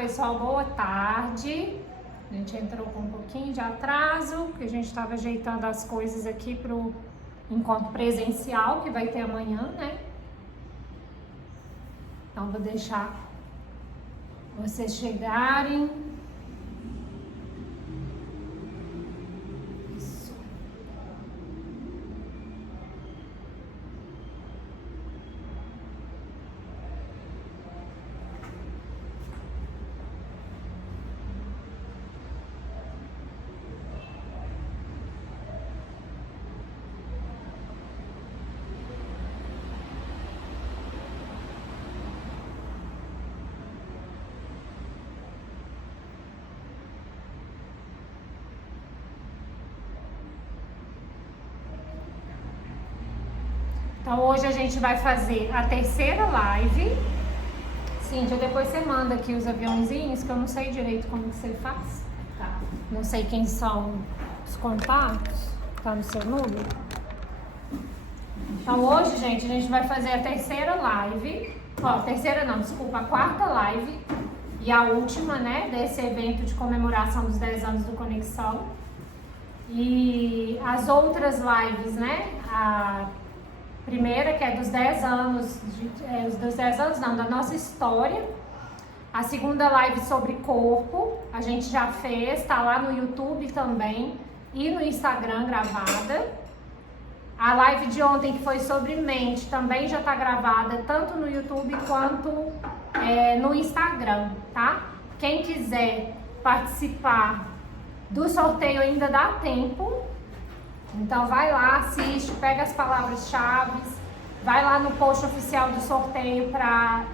pessoal, boa tarde. A gente entrou com um pouquinho de atraso, porque a gente estava ajeitando as coisas aqui para o encontro presencial que vai ter amanhã, né? Então vou deixar vocês chegarem. Isso. Então hoje a gente vai fazer a terceira live. Cíntia, depois você manda aqui os aviãozinhos, que eu não sei direito como que você faz. Tá. Não sei quem são os contatos, tá no seu número. Então hoje, gente, a gente vai fazer a terceira live. Ó, terceira não, desculpa, a quarta live e a última, né, desse evento de comemoração dos 10 anos do Conexão. E as outras lives, né, a primeira, que é dos 10 anos, dos 10 anos não, da nossa história. A segunda live sobre corpo, a gente já fez, tá lá no YouTube também e no Instagram gravada. A live de ontem, que foi sobre mente, também já tá gravada, tanto no YouTube quanto no Instagram, tá? Quem quiser participar do sorteio ainda dá tempo. Então vai lá, assiste, pega as palavras-chave, vai lá no post oficial do sorteio para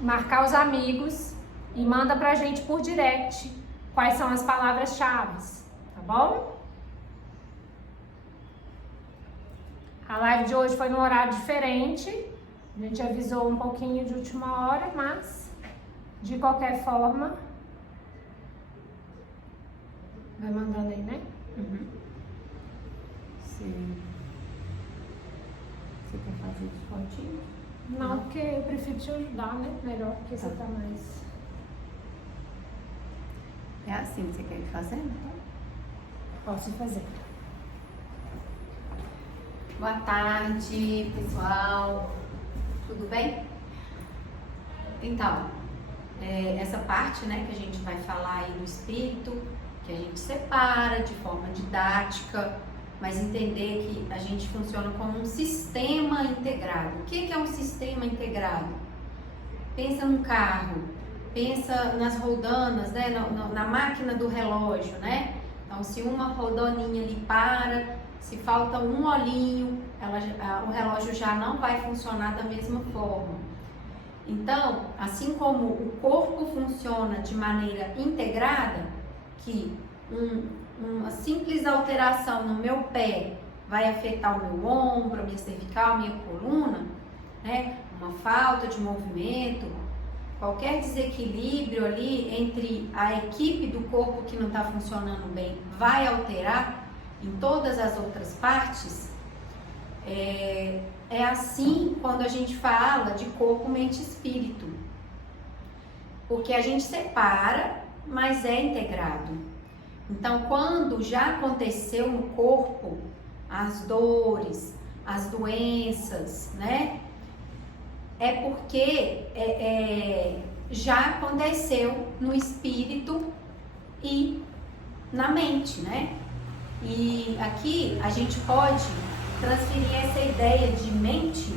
marcar os amigos e manda pra gente por direct quais são as palavras-chave, tá bom? A live de hoje foi num horário diferente, a gente avisou um pouquinho de última hora, mas de qualquer forma, vai mandando aí, né? Uhum. Você quer fazer de fotinho? Não, porque eu prefiro te ajudar, né? Melhor, porque você tá mais... É assim que você quer ir fazendo? Posso fazer. Boa tarde, pessoal. Tudo bem? Então, essa parte, né, que a gente vai falar aí do espírito, que a gente separa de forma didática, mas entender que a gente funciona como um sistema integrado. O que é um sistema integrado? Pensa num carro, pensa nas roldanas, né? Na máquina do relógio, né? Então, se uma roldaninha ali para, se falta um olhinho, o relógio já não vai funcionar da mesma forma. Então, assim como o corpo funciona de maneira integrada, que uma simples alteração no meu pé vai afetar o meu ombro, a minha cervical, a minha coluna, né? Uma falta de movimento, qualquer desequilíbrio ali entre a equipe do corpo que não está funcionando bem vai alterar em todas as outras partes. É assim quando a gente fala de corpo, mente e espírito, porque a gente separa, mas é integrado. Então, quando já aconteceu no corpo as dores, as doenças, né? É porque já aconteceu no espírito e na mente, né? E aqui a gente pode transferir essa ideia de mente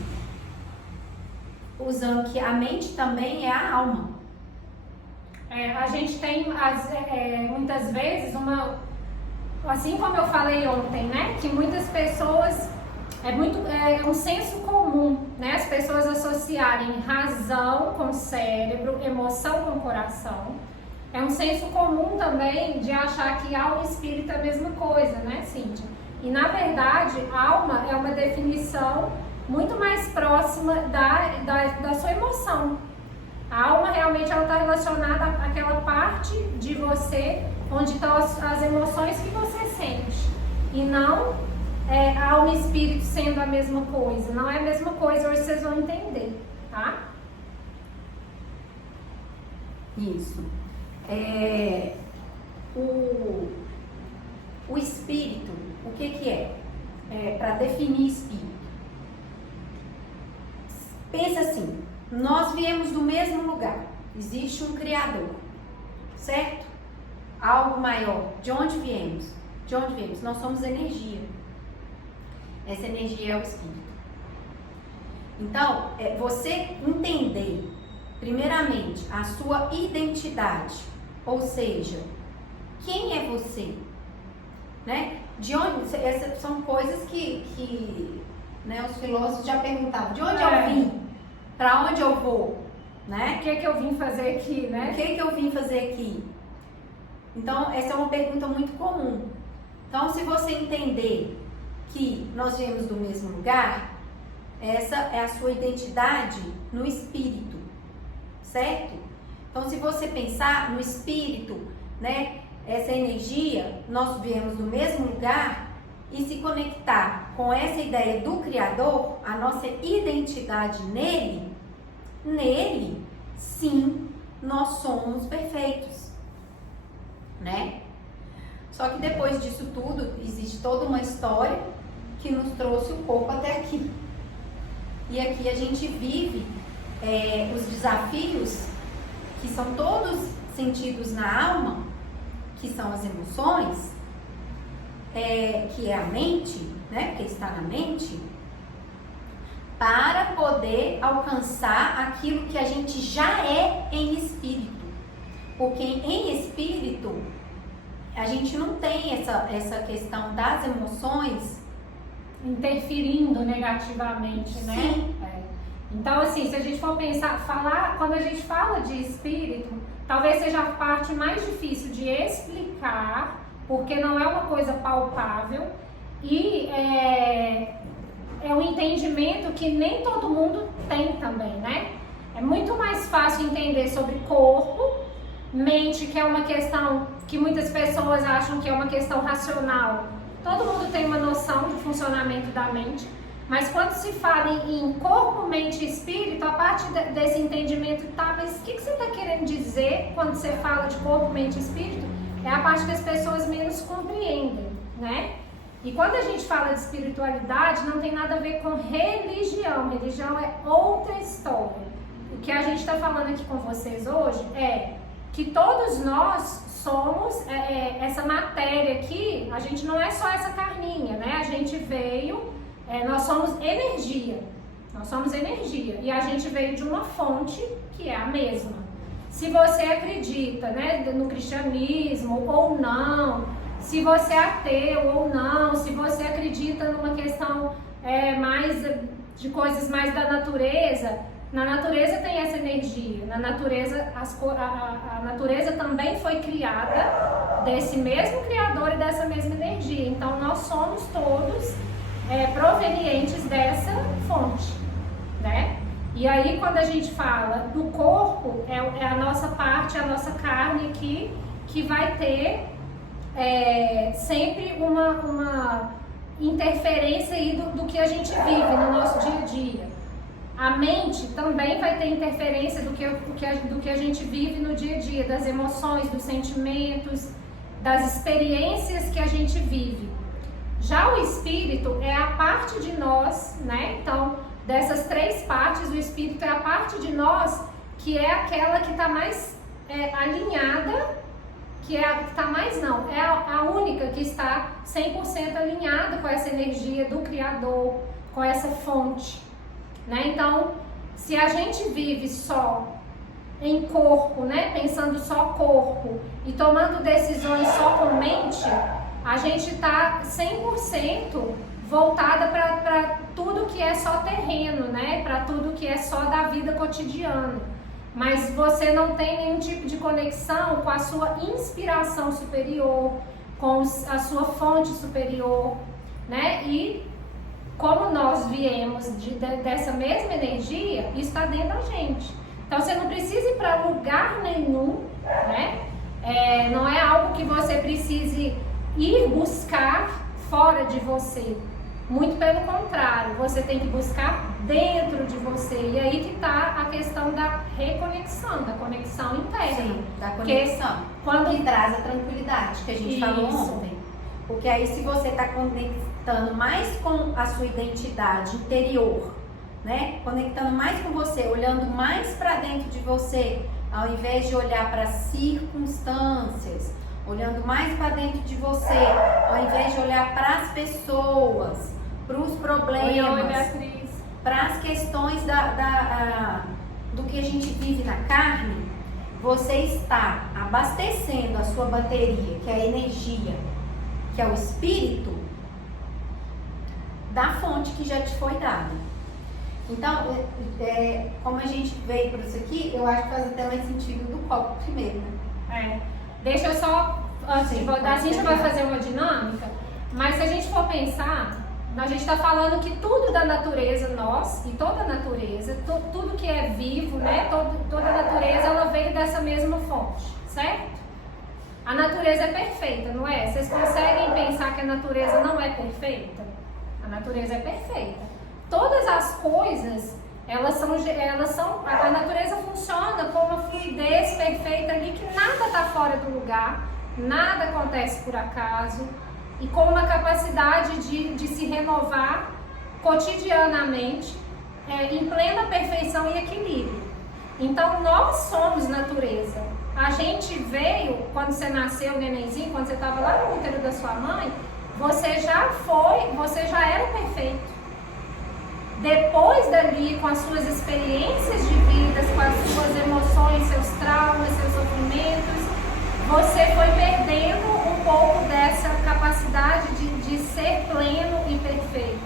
usando que a mente também é a alma. A gente tem muitas vezes assim como eu falei ontem, né? Que muitas pessoas, é um senso comum, né? As pessoas associarem razão com cérebro, emoção com coração. É um senso comum também de achar que alma e espírito é a mesma coisa, né, Cíntia? E na verdade, alma é uma definição muito mais próxima da sua emoção. A alma realmente está relacionada àquela parte de você onde estão as emoções que você sente. E não alma e espírito sendo a mesma coisa. Não é a mesma coisa, hoje vocês vão entender, tá? Isso. O espírito, o que é? Para definir espírito. Pensa assim, nós viemos do mesmo lugar, existe um Criador, certo? Algo maior. De onde viemos? De onde viemos? Nós somos energia. Essa energia é o espírito. Então, você entender, primeiramente, a sua identidade, ou seja, quem é você? Né? De onde? Essas são coisas que né, os filósofos já perguntavam. De onde eu vim? Para onde eu vou? Né? O que é que eu vim fazer aqui, né? O que é que eu vim fazer aqui? Então, essa é uma pergunta muito comum. Então, se você entender que nós viemos do mesmo lugar, essa é a sua identidade no espírito, certo? Então, se você pensar no espírito, né, essa energia, nós viemos do mesmo lugar, e se conectar com essa ideia do Criador, a nossa identidade nele, sim, nós somos perfeitos, né? Só que depois disso tudo, existe toda uma história que nos trouxe o corpo até aqui. E aqui a gente vive os desafios que são todos sentidos na alma, que são as emoções, que é a mente, né? Porque está na mente, para poder alcançar aquilo que a gente já é em espírito. Porque em espírito, a gente não tem essa questão das emoções interferindo negativamente, né? Sim. Então, assim, se a gente for quando a gente fala de espírito, talvez seja a parte mais difícil de explicar, porque não é uma coisa palpável e é um entendimento que nem todo mundo tem também, né? É muito mais fácil entender sobre corpo, mente, que é uma questão que muitas pessoas acham que é uma questão racional. Todo mundo tem uma noção do funcionamento da mente, mas quando se fala em corpo, mente e espírito, a parte desse entendimento, tá, mas o que você está querendo dizer quando você fala de corpo, mente e espírito? É a parte que as pessoas menos compreendem, né? E quando a gente fala de espiritualidade, não tem nada a ver com religião. Religião é outra história. O que a gente está falando aqui com vocês hoje é que todos nós somos essa matéria aqui. A gente não é só essa carninha, né? A gente veio, nós somos energia. Nós somos energia. E a gente veio de uma fonte que é a mesma. Se você acredita, né, no cristianismo ou não, se você é ateu ou não, se você acredita numa questão mais de coisas mais da natureza, na natureza tem essa energia. Na natureza, a natureza também foi criada desse mesmo Criador e dessa mesma energia. Então nós somos todos provenientes dessa fonte, né? E aí, quando a gente fala do corpo, é a nossa parte, a nossa carne aqui, que vai ter sempre uma interferência aí do que a gente vive no nosso dia a dia. A mente também vai ter interferência do que a gente vive no dia a dia, das emoções, dos sentimentos, das experiências que a gente vive. Já o espírito é a parte de nós, né? Então, dessas três partes, o espírito é a parte de nós que é aquela que está mais alinhada, é a única que está 100% alinhada com essa energia do Criador, com essa fonte, né? Então, se a gente vive só em corpo, né? Pensando só corpo e tomando decisões só com mente, a gente está 100% voltada para tudo que é só terreno, né? Para tudo que é só da vida cotidiana. Mas você não tem nenhum tipo de conexão com a sua inspiração superior, com a sua fonte superior, né? E como nós viemos dessa mesma energia, isso está dentro da gente. Então você não precisa ir para lugar nenhum, né? Não é algo que você precise ir buscar fora de você. Muito pelo contrário, você tem que buscar dentro de você. E aí que está a questão da reconexão. da conexão interna. Sim, da conexão. Que traz a tranquilidade que a gente falou ontem. Porque aí se você está conectando mais com a sua identidade interior, né? Conectando mais com você, olhando mais para dentro de você, ao invés de olhar para as circunstâncias, olhando mais para dentro de você, ao invés de olhar para as pessoas, para os problemas, para as questões do que a gente vive na carne, você está abastecendo a sua bateria, que é a energia, que é o espírito, da fonte que já te foi dada. Então, como a gente veio por isso aqui, eu acho que faz até mais sentido do copo primeiro, né? Deixa eu só, antes de voltar, a gente vai fazer uma dinâmica, mas se a gente for pensar, a gente está falando que tudo da natureza, nós e toda a natureza, tudo que é vivo, né, toda a natureza, ela veio dessa mesma fonte, certo? A natureza é perfeita, não é? Vocês conseguem pensar que a natureza não é perfeita? A natureza é perfeita. Todas as coisas, a natureza funciona com uma fluidez perfeita ali, que nada está fora do lugar, nada acontece por acaso, e com uma capacidade de se renovar cotidianamente, em plena perfeição e equilíbrio. Então, nós somos natureza. A gente veio, quando você nasceu, nenenzinho, quando você estava lá no útero da sua mãe, você já era perfeito. Depois dali, com as suas experiências de vida, com as suas emoções, seus traumas, seus sofrimentos, você foi perdendo um pouco dessa capacidade de ser pleno e perfeito.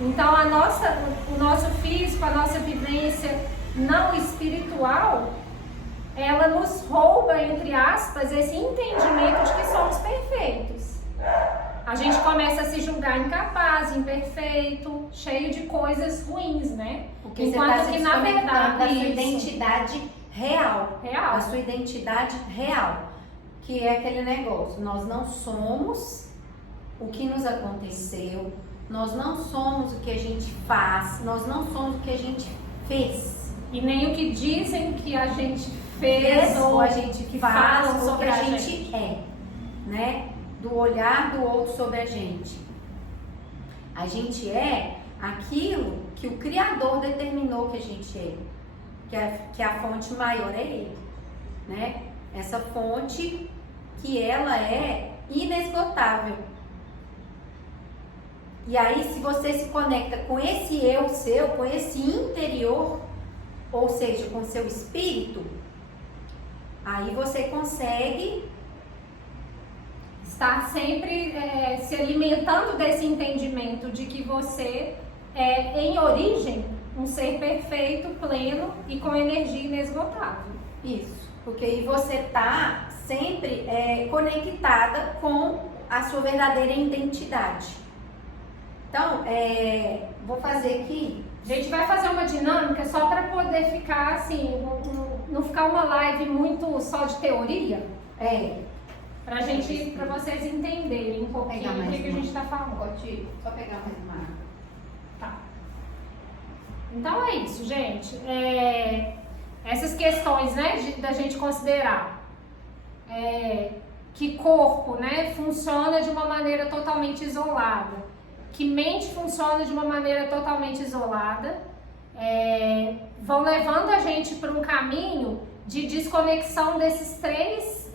Então, o nosso físico, a nossa vivência não espiritual, ela nos rouba, entre aspas, esse entendimento de que somos perfeitos. A gente começa a se julgar incapaz, imperfeito, cheio de coisas ruins, né? Porque enquanto que, na verdade, a sua identidade real. A sua identidade real. Que é aquele negócio, nós não somos o que nos aconteceu, nós não somos o que a gente faz, nós não somos o que a gente fez. E nem o que dizem que a gente fez ou a gente faz, ou sobre que a gente é, né? Do olhar do outro sobre a gente. A gente é aquilo que o Criador determinou que a gente é, que a fonte maior é Ele, né? Essa fonte que ela é inesgotável. E aí, se você se conecta com esse eu seu, com esse interior, ou seja, com seu espírito, aí você consegue estar sempre se alimentando desse entendimento de que você é, em origem, um ser perfeito, pleno e com energia inesgotável. Isso, porque aí você está sempre conectada com a sua verdadeira identidade. Então, vou fazer aqui. A gente vai fazer uma dinâmica só para poder ficar assim, não ficar uma live muito só de teoria. Pra vocês entenderem um pouquinho do que a gente está falando. Pode só pegar mais uma água. Tá. Então é isso, gente. Essas questões, né, da gente considerar que corpo, né, funciona de uma maneira totalmente isolada, que mente funciona de uma maneira totalmente isolada, vão levando a gente para um caminho de desconexão desses três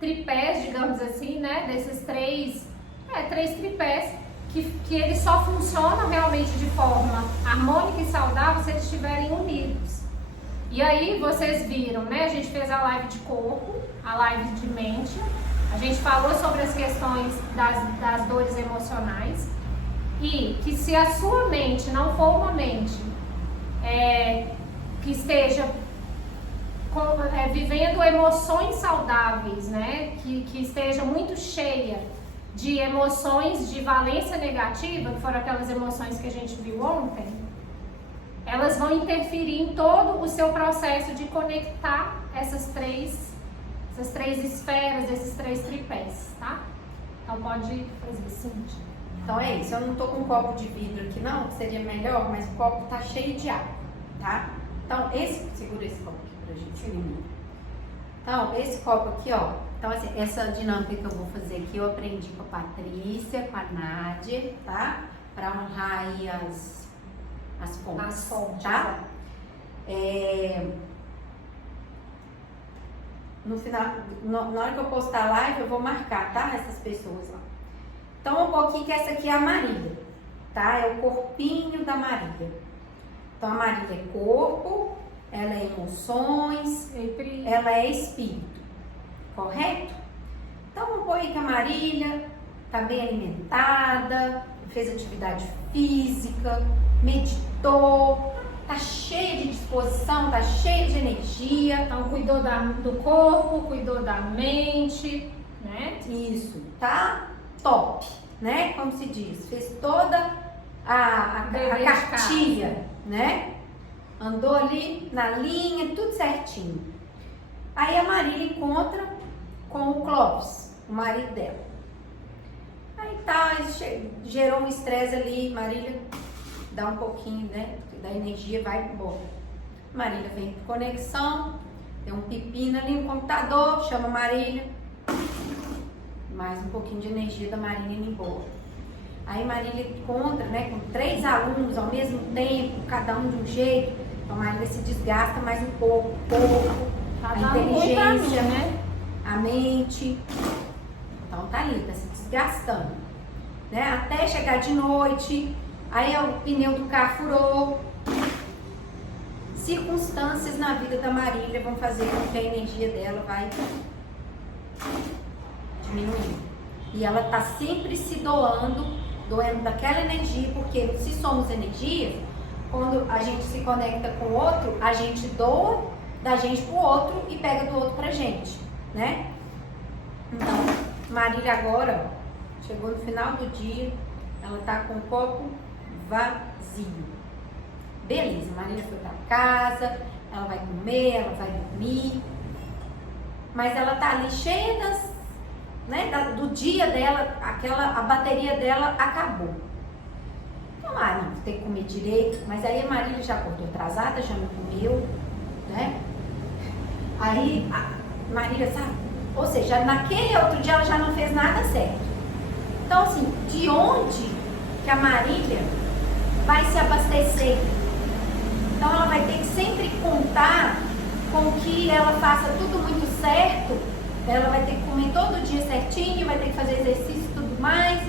tripés, digamos assim, né? Desses três tripés que eles só funcionam realmente de forma harmônica e saudável se eles estiverem unidos. E aí vocês viram, né? A gente fez a live de corpo, a live de mente, a gente falou sobre as questões das dores emocionais, e que se a sua mente não for uma mente que esteja vivendo emoções saudáveis, né? Que esteja muito cheia de emoções de valência negativa, que foram aquelas emoções que a gente viu ontem, elas vão interferir em todo o seu processo de conectar essas três esferas, esses três tripés, tá? Então pode fazer, Cíntia. Então é isso, eu não tô com um copo de vidro aqui não, que seria melhor, mas o copo tá cheio de água, tá? Então segura esse copo aqui. pra gente eliminar. Então, esse copo aqui, ó. Então, assim, essa dinâmica que eu vou fazer aqui, eu aprendi com a Patrícia, com a Nádia, tá? Pra honrar aí as fontes. As fontes, tá? No final, na hora que eu postar a live, eu vou marcar, tá? Essas pessoas lá. Então, um pouquinho que essa aqui é a Marília, tá? É o corpinho da Marília. Então, a Marília é corpo, ela é emoções, ela é espírito, correto? Então, vamos pôr aí que a Marília tá bem alimentada, fez atividade física, meditou, tá cheia de disposição, tá cheia de energia. Então, cuidou do corpo, cuidou da mente, né? Isso, tá top, né? Como se diz, fez toda a cartilha, né? Andou ali na linha, tudo certinho. Aí a Marília encontra com o Clóvis, o marido dela. Aí tá, gerou um estresse ali, Marília dá um pouquinho, né, da energia, vai embora. Marília vem por conexão, tem um pepino ali no computador, chama Marília. Mais um pouquinho de energia da Marília indo embora. Aí Marília encontra, né, com 3 alunos ao mesmo tempo, cada um de um jeito. Então a Marília se desgasta mais um pouco, Tá a dando inteligência, mim, né? a mente. Então tá ali, tá se desgastando, né? Até chegar de noite, aí o pneu do carro furou. Circunstâncias na vida da Marília vão fazer com que a energia dela vai diminuindo. E ela tá sempre se doando daquela energia, porque se somos energia, quando a gente se conecta com o outro, a gente doa da gente pro outro e pega do outro pra gente, né? Então, Marília agora, ó, chegou no final do dia, ela tá com o copo vazio. Beleza, Marília foi pra casa, ela vai comer, ela vai dormir, mas ela tá ali cheia do dia dela, a bateria dela acabou. Então, não, tem que comer direito, mas aí a Marília já acordou atrasada, já não comeu, né? Aí a Marília, sabe? Ou seja, naquele outro dia ela já não fez nada certo. Então, assim, de onde que a Marília vai se abastecer? Então, ela vai ter que sempre contar com que ela faça tudo muito certo. Ela vai ter que comer todo dia certinho, vai ter que fazer exercício e tudo mais.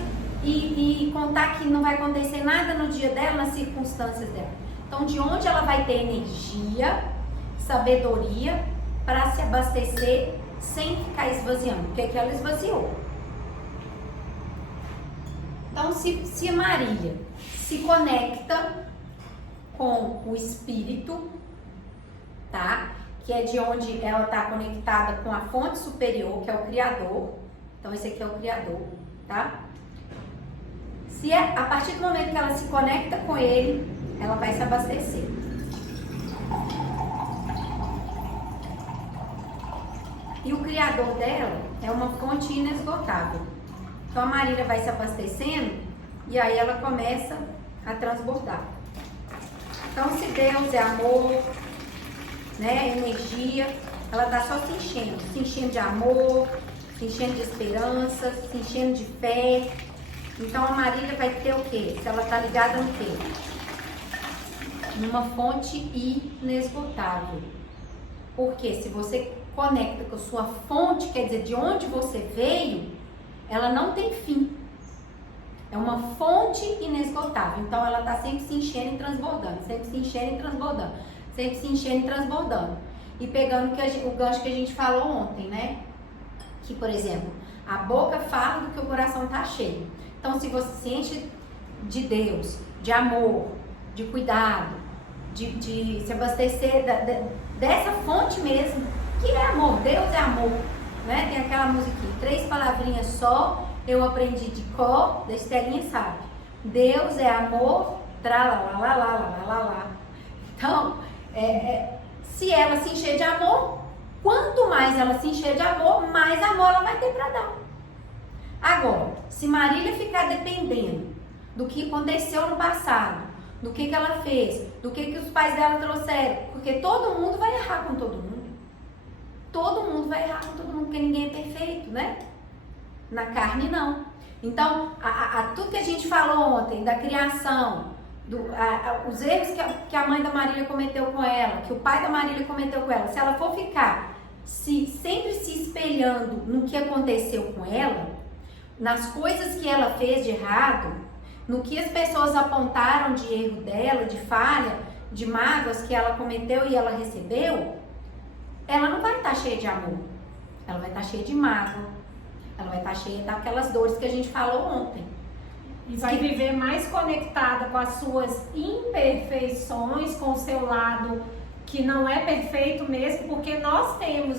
E contar que não vai acontecer nada no dia dela, nas circunstâncias dela. Então, de onde ela vai ter energia, sabedoria, para se abastecer sem ficar esvaziando? Porque que ela esvaziou. Então, se a Marília se conecta com o espírito, tá? Que é de onde ela está conectada com a fonte superior, que é o Criador. Então, esse aqui é o Criador, tá? A partir do momento que ela se conecta com ele, ela vai se abastecer. E o Criador dela é uma fonte inesgotável. Então a Marília vai se abastecendo e aí ela começa a transbordar. Então, se Deus é amor, né, energia, ela está só se enchendo de amor, se enchendo de esperança, se enchendo de fé. Então a Marília vai ter o quê? Se ela está ligada no quê? Numa fonte inesgotável. Porque se você conecta com a sua fonte, quer dizer, de onde você veio, ela não tem fim. É uma fonte inesgotável. Então ela está sempre se enchendo e transbordando, sempre se enchendo e transbordando, sempre se enchendo e transbordando. E pegando o gancho que a gente falou ontem, né? Que, por exemplo, a boca fala do que o coração está cheio. Então, se você se enche de Deus, de amor, de cuidado, de se abastecer dessa fonte mesmo, que é amor, Deus é amor, né? Tem aquela musiquinha, 3 palavrinhas só, eu aprendi de cor, da Estelinha sabe. Deus é amor, tralalalalalalala. Então, se ela se encher de amor, quanto mais ela se encher de amor, mais amor ela vai ter para dar. Agora, se Marília ficar dependendo do que aconteceu no passado, do que ela fez, do que os pais dela trouxeram. Porque todo mundo vai errar com todo mundo. Todo mundo vai errar com todo mundo, porque ninguém é perfeito, né? Na carne, não. Então, tudo que a gente falou ontem, da criação, os erros que a mãe da Marília cometeu com ela, que o pai da Marília cometeu com ela, se ela for ficar sempre se espelhando no que aconteceu com ela, nas coisas que ela fez de errado, no que as pessoas apontaram de erro dela, de falha, de mágoas que ela cometeu e ela recebeu, ela não vai estar cheia de amor. Ela vai estar cheia de mágoa. Ela vai estar cheia daquelas dores que a gente falou ontem. E vai viver mais conectada com as suas imperfeições, com o seu lado que não é perfeito mesmo, porque nós temos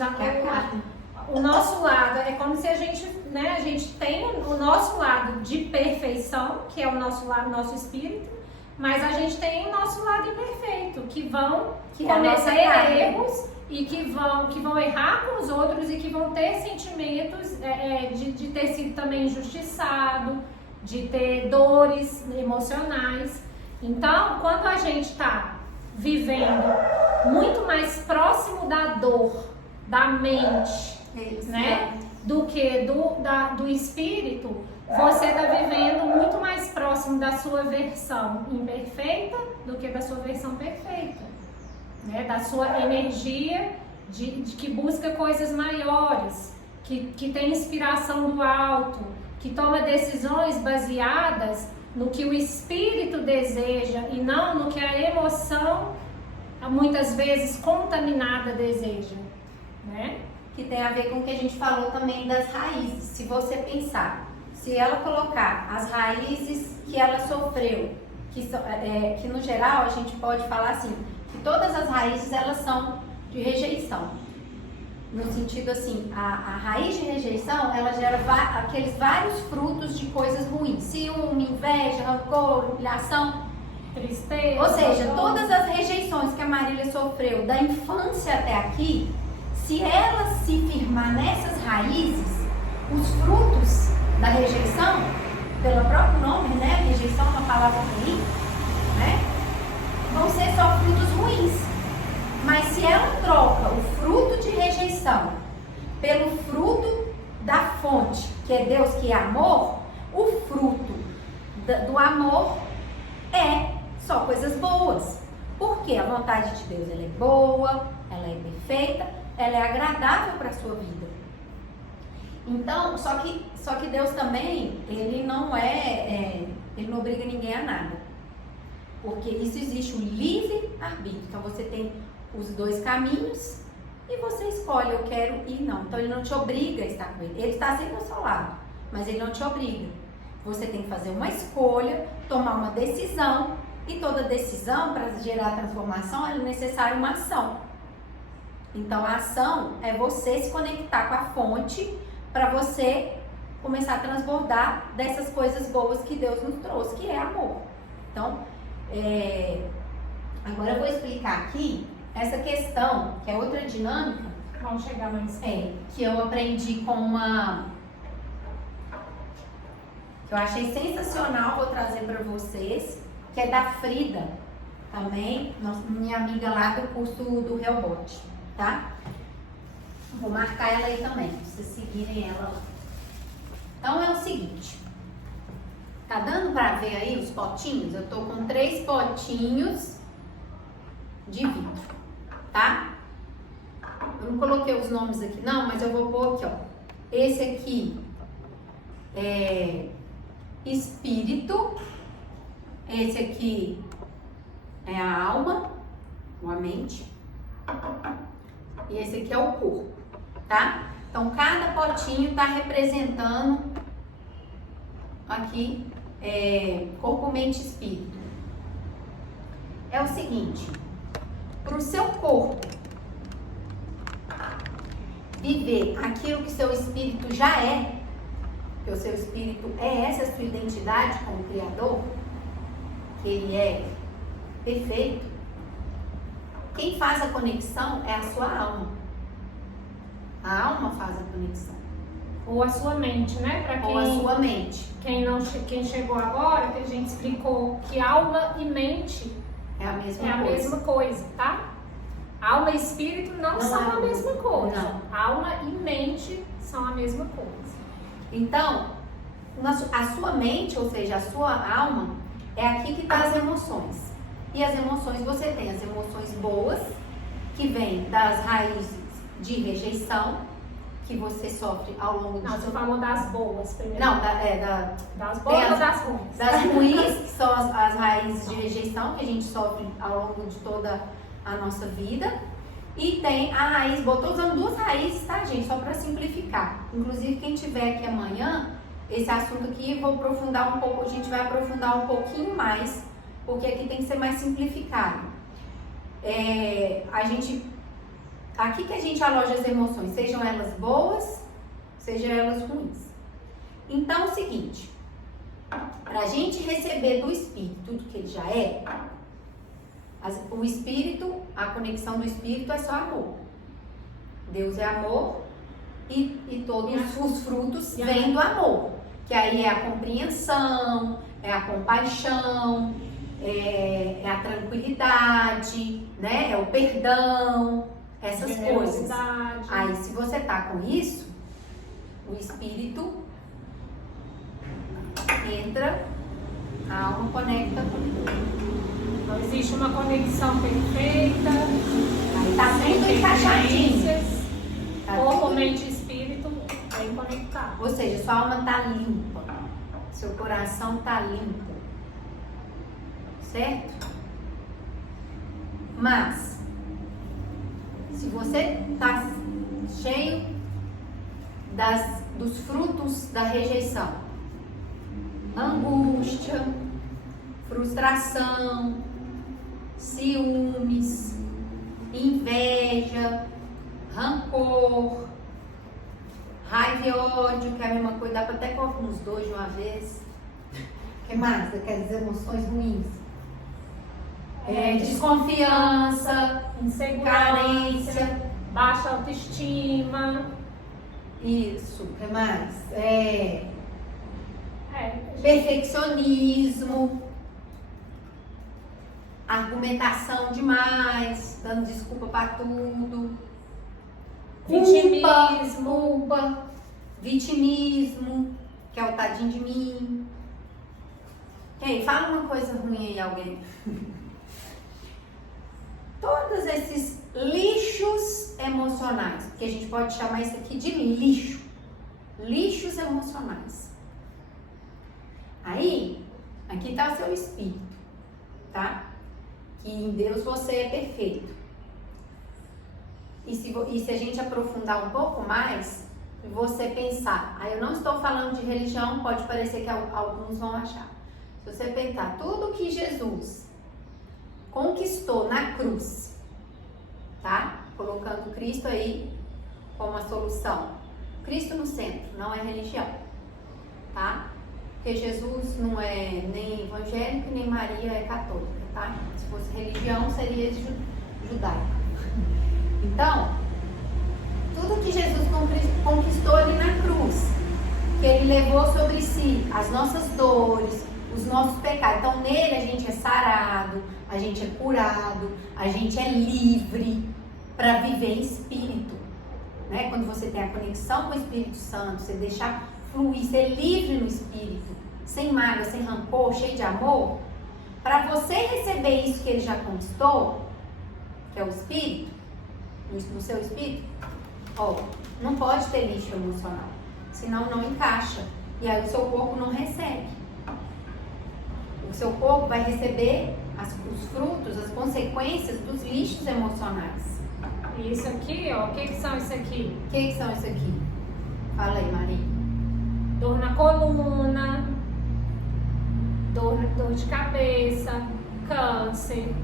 o nosso lado. É como se a gente tem o nosso lado de perfeição, que é o nosso lado, nosso espírito, mas a gente tem o nosso lado imperfeito, que vão cometer erros e que vão errar com os outros e que vão ter sentimentos de ter sido também injustiçado, de ter dores emocionais. Então, quando a gente está vivendo muito mais próximo da dor, da mente, né, do que do espírito, você está vivendo muito mais próximo da sua versão imperfeita do que da sua versão perfeita, né, da sua energia de que busca coisas maiores, que tem inspiração do alto, que toma decisões baseadas no que o espírito deseja e não no que a emoção, muitas vezes contaminada, deseja, né? Que tem a ver com o que a gente falou também das raízes. Se você pensar, se ela colocar as raízes que ela sofreu, que no geral a gente pode falar assim, que todas as raízes elas são de rejeição. No sentido assim, a raiz de rejeição, ela gera aqueles vários frutos de coisas ruins. Ciúme, inveja, rancor, humilhação, tristeza. Ou seja, todas as rejeições que a Marília sofreu da infância até aqui, se ela se firmar nessas raízes, os frutos da rejeição, pelo próprio nome, né? Rejeição é uma palavra ruim, né? Vão ser só frutos ruins. Mas se ela troca o fruto de rejeição pelo fruto da fonte, que é Deus, que é amor, o fruto do amor é só coisas boas. Porque a vontade de Deus ela é boa, ela é perfeita, ela é agradável para a sua vida. Então, só que Deus também, ele não ele não obriga ninguém a nada. Porque isso existe o livre-arbítrio. Então você tem os dois caminhos e você escolhe, eu quero ir, não. Então ele não te obriga a estar com ele. Ele está sempre ao seu lado, mas ele não te obriga. Você tem que fazer uma escolha, tomar uma decisão, e toda decisão, para gerar transformação, é necessária uma ação. Então a ação é você se conectar com a fonte para você começar a transbordar dessas coisas boas que Deus nos trouxe, que é amor. Então, agora eu vou explicar aqui essa questão, que é outra dinâmica. Vamos chegar mais. Que eu aprendi com que eu achei sensacional, vou trazer para vocês, que é da Frida, também, minha amiga lá do curso do Reobot, tá? Vou marcar ela aí também, pra vocês seguirem ela lá. Então é o seguinte, tá dando para ver aí os potinhos? Eu tô com 3 potinhos de vidro, tá? Eu não coloquei os nomes aqui não, mas eu vou pôr aqui, ó. Esse aqui é espírito, esse aqui é a alma, ou a mente, e esse aqui é o corpo, tá? Então cada potinho tá representando aqui corpo, mente e espírito. É o seguinte, para o seu corpo viver aquilo que seu espírito já é, que o seu espírito é essa sua identidade como Criador, que ele é perfeito, quem faz a conexão é a sua alma. A alma faz a conexão. Ou a sua mente, né? Para Ou a sua mente. Quem chegou agora, que a gente explicou que alma e mente É a mesma é a coisa. mesma coisa, tá? Alma e espírito não são a mesma coisa. Não. Alma e mente são a mesma coisa. Então, a sua mente, ou seja, a sua alma, é aqui que está as emoções. E as emoções, você tem as emoções boas, que vêm das raízes de rejeição, que você sofre ao longo de... Não, você falou das boas primeiro. Não, das boas ou das ruins? Das ruins, que são as raízes de rejeição que a gente sofre ao longo de toda a nossa vida. E tem a raiz, estou usando duas raízes, tá, gente? Só para simplificar. Inclusive, quem tiver aqui amanhã, esse assunto aqui, eu vou aprofundar um pouco, a gente vai aprofundar um pouquinho mais, porque aqui tem que ser mais simplificado. Aqui que a gente aloja as emoções, sejam elas boas, sejam elas ruins. Então, é o seguinte, para a gente receber do Espírito tudo que ele já é, o Espírito, a conexão do Espírito é só amor. Deus é amor e todos os frutos vêm do amor. Que aí é a compreensão, é a compaixão, é a tranquilidade, né? É o perdão, essas coisas. Aí, se você tá com isso, o Espírito entra, a alma conecta com... Não existe uma conexão perfeita. Aí tá tudo encaixadinho. Corpo, mente e espírito bem conectado. Ou seja, sua alma tá limpa. Seu coração tá limpo. Certo? Mas, se você tá cheio dos frutos da rejeição, angústia, frustração, ciúmes, inveja, rancor, raiva e ódio, que é a mesma coisa, dá pra até colocar uns dois de uma vez. O que mais? Aquelas emoções ruins. Desconfiança, insegurança, carência, baixa autoestima. Isso, o que mais? Perfeccionismo, argumentação demais, dando desculpa para tudo, culpa, vitimismo, que é o tadinho de mim. Ei, fala uma coisa ruim aí, alguém. Todos esses lixos emocionais, que a gente pode chamar isso aqui de lixos emocionais. Aí, aqui está o seu espírito, tá? Que em Deus você é perfeito. E se a gente aprofundar um pouco mais, você pensar, eu não estou falando de religião, pode parecer que alguns vão achar. Se você pensar, tudo que Jesus conquistou na cruz, tá? Colocando Cristo aí como a solução. Cristo no centro, não é religião, tá? Porque Jesus não é nem evangélico, nem Maria é católica, tá? Se fosse religião, seria judaica. Então, tudo que Jesus conquistou ali na cruz, que ele levou sobre si as nossas dores, os nossos pecados. Então, nele a gente é sarado, a gente é curado, a gente é livre para viver em espírito, né? Quando você tem a conexão com o Espírito Santo, você deixar fluir, ser livre no espírito, sem mágoa, sem rancor, cheio de amor, para você receber isso que ele já conquistou, que é o espírito, no seu espírito, não pode ter lixo emocional, senão não encaixa, e aí o seu corpo não recebe. O seu corpo vai receber os frutos, as consequências dos lixos emocionais. E isso aqui, o que são isso aqui? O que são isso aqui? Fala aí, Maria. Dor na coluna, dor de cabeça, câncer,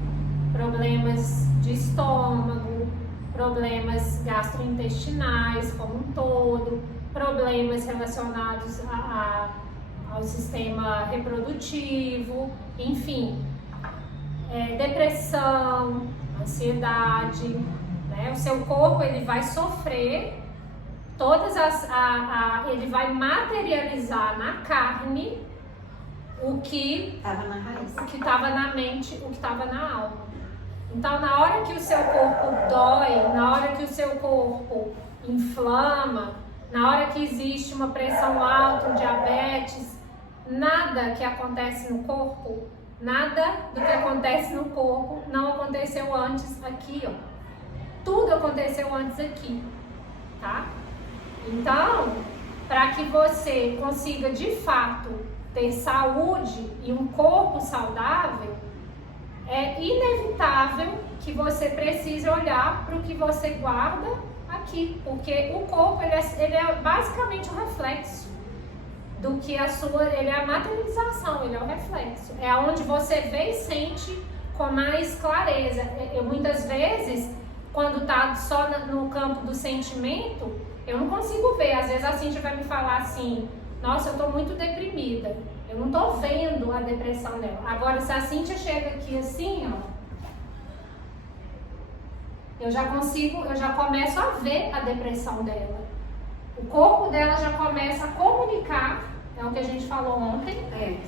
problemas de estômago, problemas gastrointestinais como um todo, problemas relacionados ao sistema reprodutivo, enfim, depressão, ansiedade, né? O seu corpo ele vai sofrer ele vai materializar na carne o que estava na raiz, o que estava na mente, o que estava na alma. Então, na hora que o seu corpo dói, na hora que o seu corpo inflama, na hora que existe uma pressão alta, um diabetes, nada que acontece no corpo, nada do que acontece no corpo não aconteceu antes aqui, ó. Tudo aconteceu antes aqui, tá? Então, para que você consiga de fato ter saúde e um corpo saudável, é inevitável que você precise olhar para o que você guarda aqui, porque o corpo ele é basicamente um reflexo do que ele é a materialização, ele é o reflexo, é onde você vê e sente com mais clareza. Eu muitas vezes, quando tá só no campo do sentimento, eu não consigo ver. Às vezes a Cíntia vai me falar assim: nossa, eu tô muito deprimida. Eu não tô vendo a depressão dela. Agora, se a Cíntia chega aqui assim, ó, eu já começo a ver a depressão dela. O corpo dela já começa a comunicar, é o que a gente falou ontem.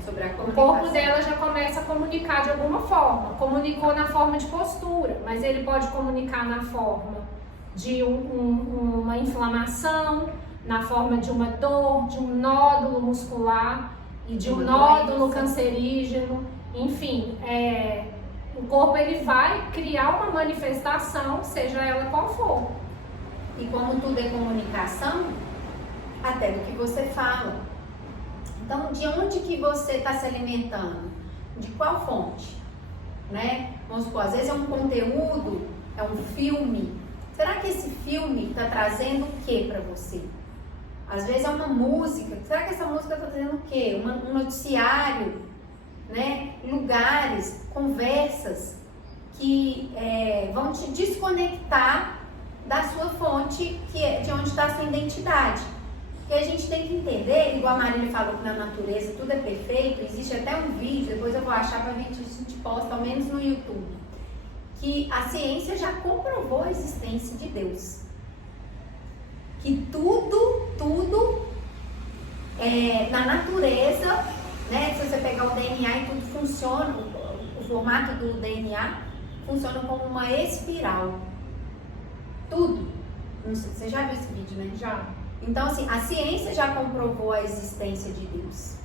Sobre a comunicação. O corpo dela já começa a comunicar de alguma forma. Comunicou na forma de postura, mas ele pode comunicar na forma de uma inflamação, na forma de uma dor, de um nódulo muscular e de um nódulo cancerígeno. Enfim, o corpo ele vai criar uma manifestação, seja ela qual for. E como tudo é comunicação, até do que você fala. Então, de onde que você está se alimentando? De qual fonte? Né? Vamos supor, às vezes é um conteúdo, é um filme. Será que esse filme está trazendo o que para você? Às vezes é uma música. Será que essa música está trazendo o quê? Um noticiário, né? Lugares, conversas que vão te desconectar da sua fonte, que é de onde está a sua identidade. E a gente tem que entender, igual a Marília falou que na natureza tudo é perfeito, existe até um vídeo, depois eu vou achar para a gente posta, ao menos no YouTube, que a ciência já comprovou a existência de Deus. Que tudo na natureza, né? Se você pegar o DNA e tudo funciona, o formato do DNA funciona como uma espiral. Tudo. Não sei, você já viu esse vídeo, né? Já. Então, assim, a ciência já comprovou a existência de Deus,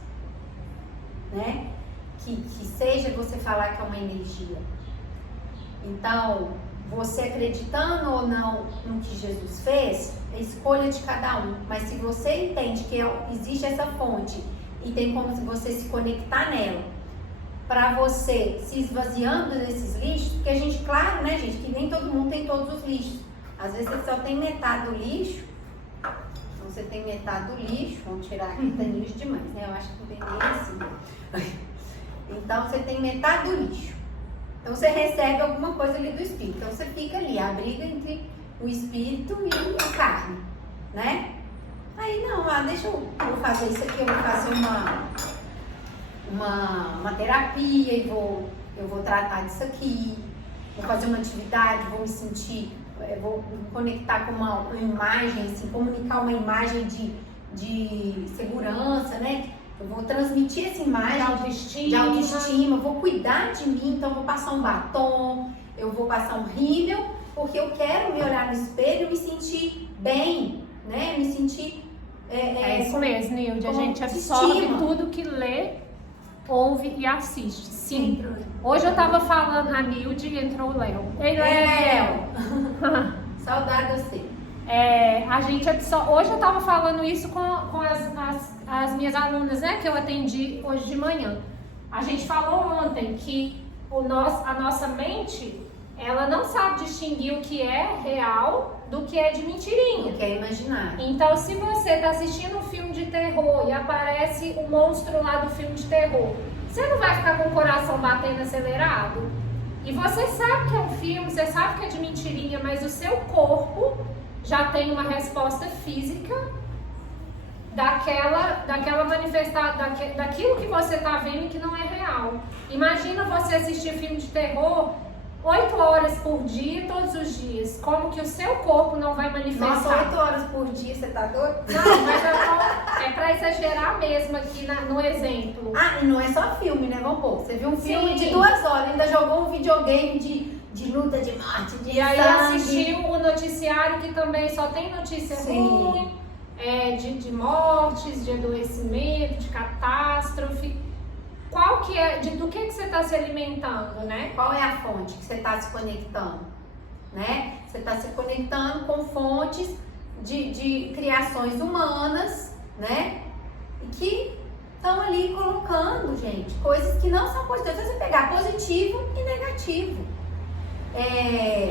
né? Que seja você falar que é uma energia. Então, você acreditando ou não no que Jesus fez, é escolha de cada um. Mas se você entende que existe essa fonte e tem como você se conectar nela, para você se esvaziando desses lixos, porque a gente, claro, né, gente, que nem todo mundo tem todos os lixos. Às vezes você só tem metade do lixo. Você tem metade do lixo, vamos tirar aqui, tem lixo demais, né? Eu acho que não tem nem assim. Então, você tem metade do lixo. Então, você recebe alguma coisa ali do espírito. Então, você fica ali, a briga entre o espírito e a carne, né? Aí, não, deixa eu fazer isso aqui, eu vou fazer uma terapia e eu vou tratar disso aqui, vou fazer uma atividade, vou me sentir... vou me conectar com uma imagem, assim, comunicar uma imagem de segurança, né? Eu vou transmitir essa imagem de autoestima, vou cuidar de mim, então eu vou passar um batom, eu vou passar um rímel, porque eu quero me olhar no espelho e me sentir bem, né? Me sentir... É isso mesmo, Nilde, a gente absorve tudo que lê, ouve e assiste. Sim. Hoje eu tava falando a Nilde e entrou o Léo. Ei, Léo! Saudade de você. Hoje eu tava falando isso com as minhas alunas, né? Que eu atendi hoje de manhã. A gente falou ontem que a nossa mente, ela não sabe distinguir o que é real do que é de mentirinha. O que é imaginário. Então, se você tá assistindo um filme de terror e aparece o monstro lá do filme de terror, você não vai ficar com o coração batendo acelerado? E você sabe que é um filme, você sabe que é de mentirinha, mas o seu corpo já tem uma resposta física daquela manifestação, daquilo que você tá vendo que não é real. Imagina você assistir filme de terror 8 horas por dia, todos os dias, como que o seu corpo não vai manifestar? Nossa, 8 horas por dia, você tá doido? Não, mas é pra exagerar mesmo aqui no exemplo. Ah, e não é só filme, né? Vamos pôr. Você viu um filme Sim. de 2 horas, ainda jogou um videogame de luta, de morte, de E aí sangue. assistiu o noticiário que também só tem notícia ruim, de mortes, de adoecimento, de catástrofe. Qual que é, do que você está se alimentando, né? Qual é a fonte que você está se conectando? Né? Você está se conectando com fontes de criações humanas, né? E que estão ali colocando, gente, coisas que não são positivas. Você pegar positivo e negativo.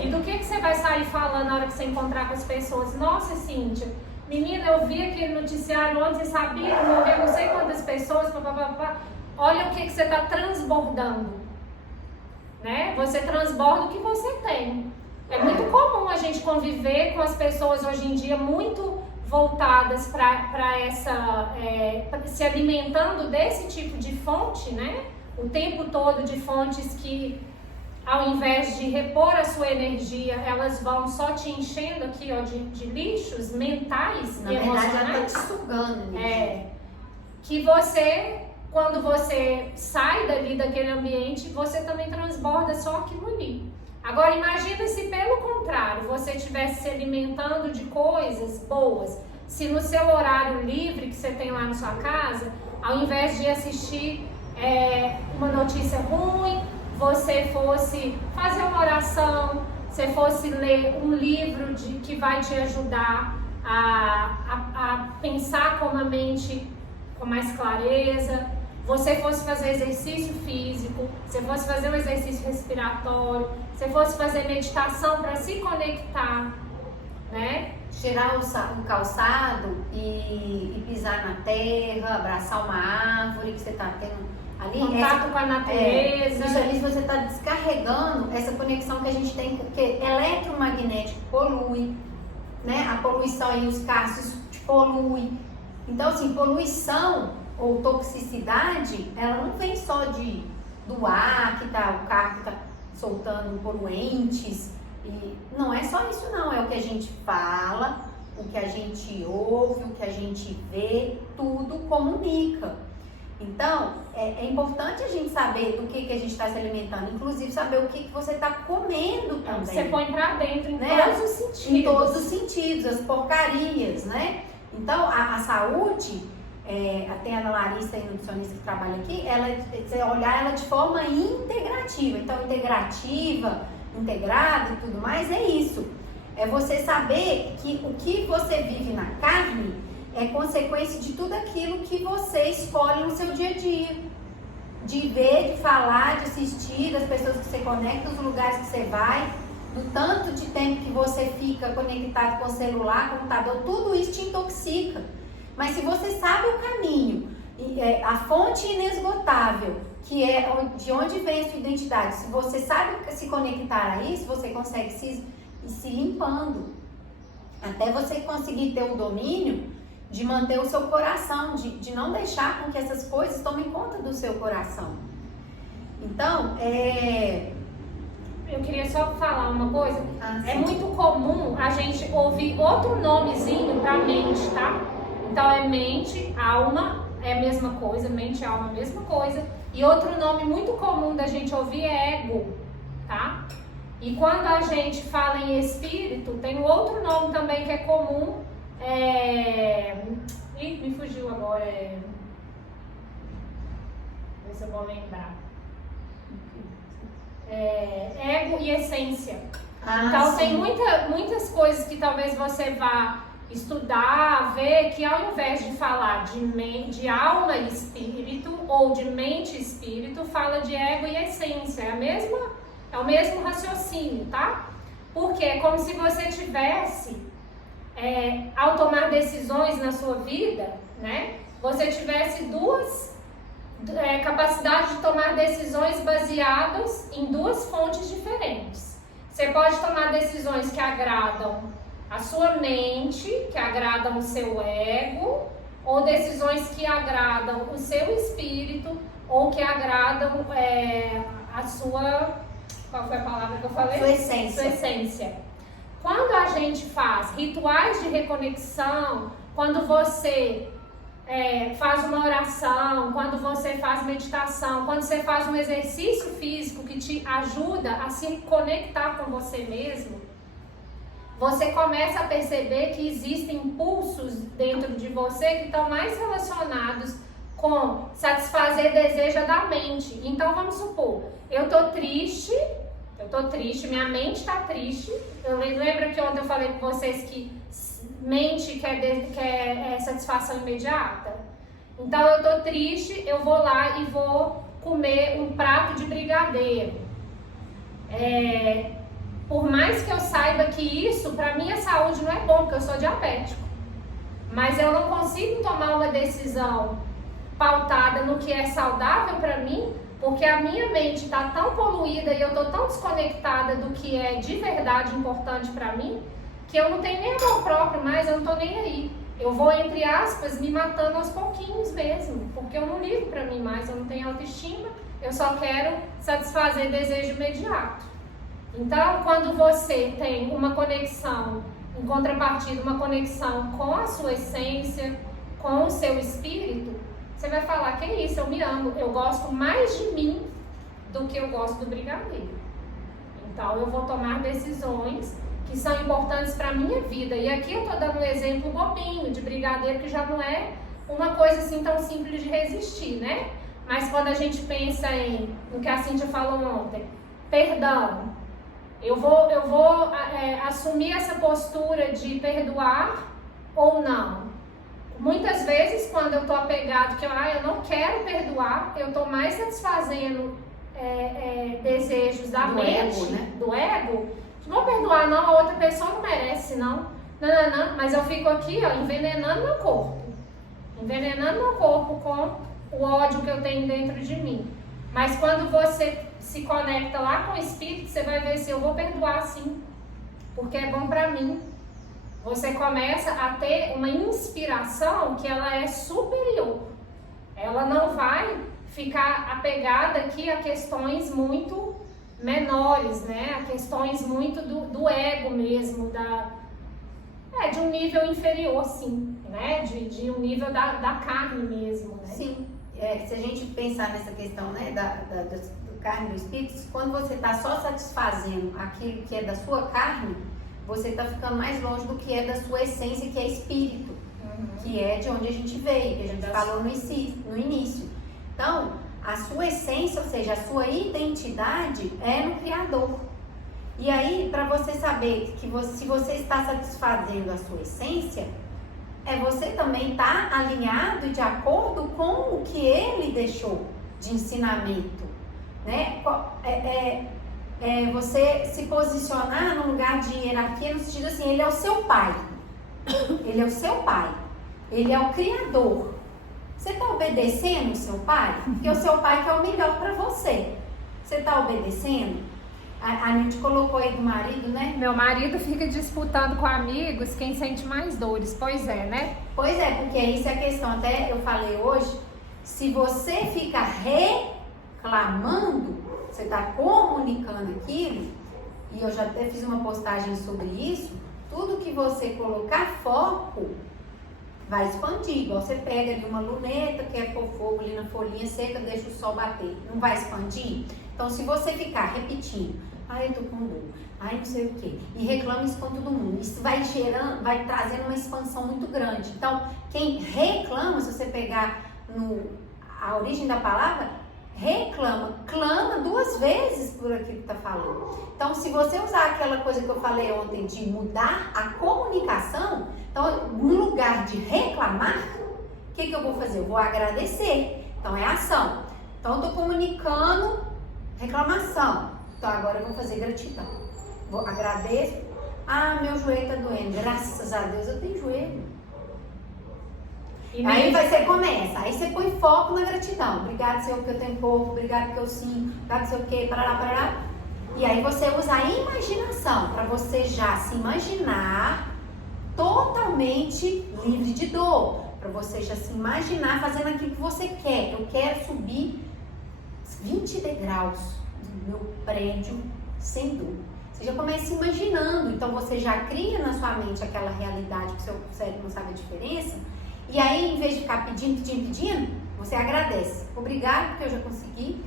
E do que você vai sair falando na hora que você encontrar com as pessoas? Nossa, Cíntia, menina, eu vi aquele noticiário ontem, você sabia que morreu não sei quantas pessoas, papapá. Olha o que você está transbordando, né? Você transborda o que você tem. É muito comum a gente conviver com as pessoas hoje em dia muito voltadas para essa, se alimentando desse tipo de fonte, né? O tempo todo de fontes que, ao invés de repor a sua energia, elas vão só te enchendo aqui, ó, de lixos mentais e emocionais. Na verdade, ela está te sugando. Que você, quando você sai dali daquele ambiente, você também transborda só aquilo ali. Agora imagina se pelo contrário, você estivesse se alimentando de coisas boas. Se no seu horário livre que você tem lá na sua casa, ao invés de assistir uma notícia ruim, você fosse fazer uma oração, você fosse ler um livro que vai te ajudar a pensar com a mente com mais clareza, você fosse fazer exercício físico, você fosse fazer um exercício respiratório, você fosse fazer meditação para se conectar, né? Tirar o calçado e pisar na terra, abraçar uma árvore que você está tendo ali. Contato com a natureza. Isso ali você está descarregando essa conexão que a gente tem, porque eletromagnético polui, né? A poluição aí, os carros poluem. Então, assim, poluição ou toxicidade, ela não vem só do ar que tá, o carro que tá soltando poluentes. E não é só isso não, é o que a gente fala, o que a gente ouve, o que a gente vê, tudo comunica. Então, é importante a gente saber do que a gente está se alimentando, inclusive saber o que você está comendo também. Você põe pra dentro em todos os sentidos. Em todos os sentidos, as porcarias, né? Então, a saúde, tem a Ana Larissa, nutricionista que trabalha aqui, você olhar ela de forma integrativa. Então, integrada e tudo mais, é isso. É você saber que o que você vive na carne é consequência de tudo aquilo que você escolhe no seu dia a dia. De ver, de falar, de assistir, das pessoas que você conecta, dos lugares que você vai, do tanto de tempo que você fica conectado com o celular, computador, tudo isso te intoxica. Mas se você sabe o caminho, a fonte inesgotável, que é de onde vem a sua identidade, se você sabe se conectar a isso, você consegue se limpando. Até você conseguir ter o domínio de manter o seu coração, de não deixar com que essas coisas tomem conta do seu coração. Então, eu queria só falar uma coisa. É muito comum a gente ouvir outro nomezinho para mente, tá? Então é mente, alma, é a mesma coisa, mente e alma, a mesma coisa. E outro nome muito comum da gente ouvir é ego, tá? E quando a gente fala em espírito, tem um outro nome também que é comum. Ih, me fugiu agora. Ver se eu vou lembrar. Ego e essência. Então sim. tem muitas coisas que talvez você vá estudar, ver, que ao invés de falar de alma e espírito ou de mente e espírito, fala de ego e essência. É o mesmo raciocínio, tá? Porque é como se você tivesse, ao tomar decisões na sua vida, né? Você tivesse duas capacidades de tomar decisões baseadas em duas fontes diferentes. Você pode tomar decisões que agradam a sua mente, que agradam o seu ego, ou decisões que agradam o seu espírito, ou que agradam a sua Qual foi a palavra que eu falei? Sua essência. Sua essência. Quando a gente faz rituais de reconexão, quando você faz uma oração, quando você faz meditação, quando você faz um exercício físico que te ajuda a se conectar com você mesmo, você começa a perceber que existem impulsos dentro de você que estão mais relacionados com satisfazer desejo da mente. Então vamos supor, eu tô triste, minha mente está triste. Eu lembro que ontem eu falei com vocês que mente quer satisfação imediata. Então eu tô triste, eu vou lá e vou comer um prato de brigadeiro. Por mais que eu saiba que isso para minha saúde não é bom, porque eu sou diabético, mas eu não consigo tomar uma decisão pautada no que é saudável para mim, porque a minha mente está tão poluída e eu estou tão desconectada do que é de verdade importante para mim, que eu não tenho nem amor próprio mais, eu não estou nem aí. Eu vou, entre aspas, me matando aos pouquinhos mesmo, porque eu não ligo para mim mais, eu não tenho autoestima, eu só quero satisfazer desejo imediato. Então, quando você tem uma conexão, em contrapartida, uma conexão com a sua essência, com o seu espírito, você vai falar, que é isso, eu me amo, eu gosto mais de mim do que eu gosto do brigadeiro. Então eu vou tomar decisões que são importantes para a minha vida. E aqui eu estou dando um exemplo bobinho de brigadeiro, que já não é uma coisa assim tão simples de resistir, né? Mas quando a gente pensa no que a Cíntia falou ontem, perdão, eu vou assumir essa postura de perdoar ou não. Muitas vezes, quando eu estou apegado, que eu não quero perdoar, eu estou mais satisfazendo desejos da mente, ego, né? do ego. Não vou perdoar não, a outra pessoa não merece não. Não, mas eu fico aqui, envenenando meu corpo. Envenenando meu corpo com o ódio que eu tenho dentro de mim. Mas quando você se conecta lá com o Espírito, você vai ver se eu vou perdoar sim, porque é bom para mim. Você começa a ter uma inspiração que ela é superior. Ela não vai ficar apegada aqui a questões muito menores, né? A questões muito do ego mesmo, de um nível inferior, sim, né? De um nível da carne mesmo, né? Sim. Se a gente pensar nessa questão, né, do carne e do espírito, quando você está só satisfazendo aquilo que é da sua carne, você está ficando mais longe do que é da sua essência, que é espírito, que é de onde a gente veio, que a gente falou no início. Então, a sua essência, ou seja, a sua identidade é no Criador. E aí, para você saber que se você está satisfazendo a sua essência, você também estar alinhado e de acordo com o que ele deixou de ensinamento, né? Você se posicionar num lugar de hierarquia no sentido assim, ele é o seu pai, ele é o seu pai, ele é o Criador. Você está obedecendo o seu pai? Porque o seu pai quer o melhor para você. Você está obedecendo? A gente colocou aí do marido, né? Meu marido fica disputando com amigos quem sente mais dores. Pois é, né? Pois é, porque isso é a questão. Até eu falei hoje, se você fica reclamando, você está comunicando aquilo, e eu já até fiz uma postagem sobre isso, tudo que você colocar foco vai expandir. Igual você pega ali uma luneta, quer pôr fogo ali na folhinha seca, deixa o sol bater. Não vai expandir? Então, se você ficar repetindo, eu tô com dor, não sei o quê, e reclama isso com todo mundo, isso vai vai trazendo uma expansão muito grande. Então, quem reclama, se você pegar a origem da palavra, reclama, clama 2 vezes por aquilo que tá falando. Então, se você usar aquela coisa que eu falei ontem de mudar a comunicação, então, no lugar de reclamar, o que eu vou fazer? Eu vou agradecer. Então, é ação. Então, eu tô comunicando reclamação. Então, agora eu vou fazer gratidão. Agradeço. Meu joelho tá doendo. Graças a Deus eu tenho joelho. Aí você começa, aí você põe foco na gratidão. Obrigado, Senhor, porque eu tenho corpo, obrigado porque eu sinto, obrigado, sei o quê, parará. E aí você usa a imaginação para você já se imaginar totalmente livre de dor. Para você já se imaginar fazendo aquilo que você quer. Eu quero subir 20 degraus do meu prédio sem dúvida. Você já começa imaginando, então você já cria na sua mente aquela realidade que o seu cérebro não sabe a diferença, e aí em vez de ficar pedindo, você agradece. Obrigado porque eu já consegui.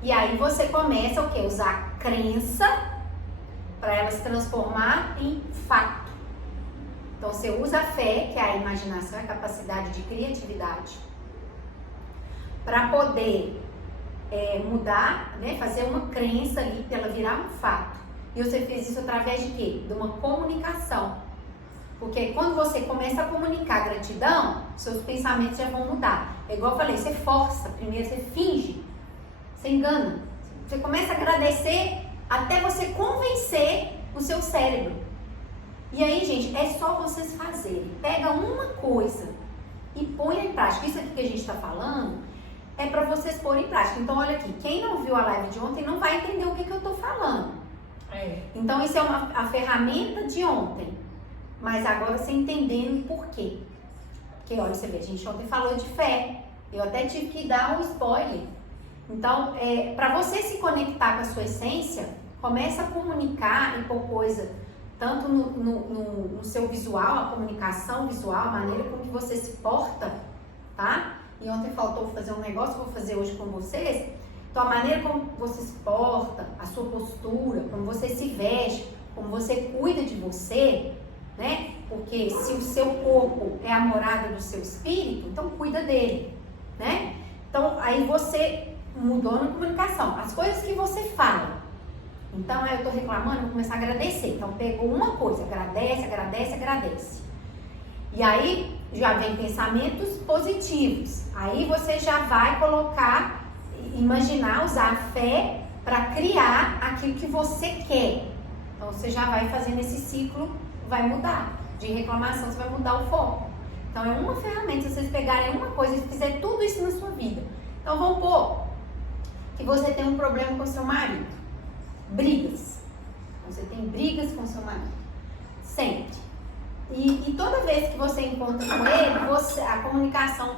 E aí você começa o quê? Usar a crença para ela se transformar em fato. Então você usa a fé, que é a imaginação, a capacidade de criatividade, para poder mudar, né? Fazer uma crença ali para ela virar um fato. E você fez isso através de quê? De uma comunicação. Porque quando você começa a comunicar gratidão, seus pensamentos já vão mudar. É igual eu falei, você força, primeiro você finge, você engana. Você começa a agradecer até você convencer o seu cérebro. E aí, gente, é só vocês fazerem. Pega uma coisa e põe em prática. Isso aqui que a gente está falando é para vocês pôr em prática. Então, olha aqui, quem não viu a live de ontem não vai entender o que eu estou falando. Então, isso é a ferramenta de ontem. Mas agora você entendendo o porquê. Porque, olha, você vê, a gente ontem falou de fé. Eu até tive que dar um spoiler. Então, para você se conectar com a sua essência, começa a comunicar e pôr coisa, tanto no seu visual, a comunicação visual, a maneira como que você se porta, tá? E ontem faltou fazer um negócio que eu vou fazer hoje com vocês. Então, a maneira como você se porta, a sua postura, como você se veste, como você cuida de você, né? Porque se o seu corpo é a morada do seu espírito, então cuida dele, né? Então, aí você mudou na comunicação. As coisas que você fala. Então, eu tô reclamando, vou começar a agradecer. Então, pegou uma coisa, agradece. E aí, já vem pensamentos positivos. Aí, você já vai colocar, imaginar, usar a fé para criar aquilo que você quer. Então, você já vai fazendo esse ciclo, vai mudar. De reclamação, você vai mudar o foco. Então, é uma ferramenta, se vocês pegarem uma coisa e fizer tudo isso na sua vida. Então, vamos pôr que você tem um problema com seu marido. Brigas. Então, você tem brigas com seu marido. Sempre. E toda vez que você encontra com ele, a comunicação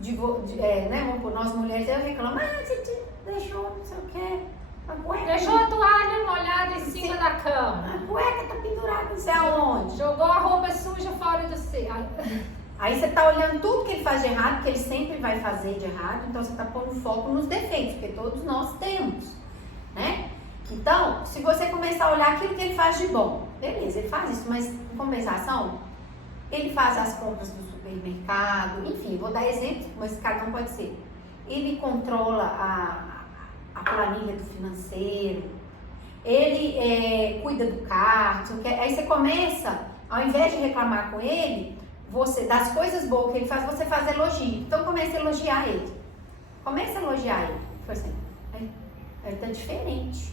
né, vamos por nós mulheres, eu reclamo, você te deixou, não sei o que, a cueca. Deixou a toalha molhada em cima da cama. A cueca tá pendurada, não sei aonde. Jogou a roupa suja fora do seu. Aí você tá olhando tudo que ele faz de errado, que ele sempre vai fazer de errado, então você tá pondo foco nos defeitos, porque todos nós temos, né? Então, se você começar a olhar aquilo que ele faz de bom, beleza, ele faz isso, mas em compensação, ele faz as compras do supermercado, enfim, vou dar exemplos, mas cada um pode ser. Ele controla a planilha do financeiro, ele cuida do carro, aí você começa, ao invés de reclamar com ele, das coisas boas que ele faz, você faz elogio. Então comece a elogiar ele. Comece a elogiar ele. Por exemplo, ele tá diferente,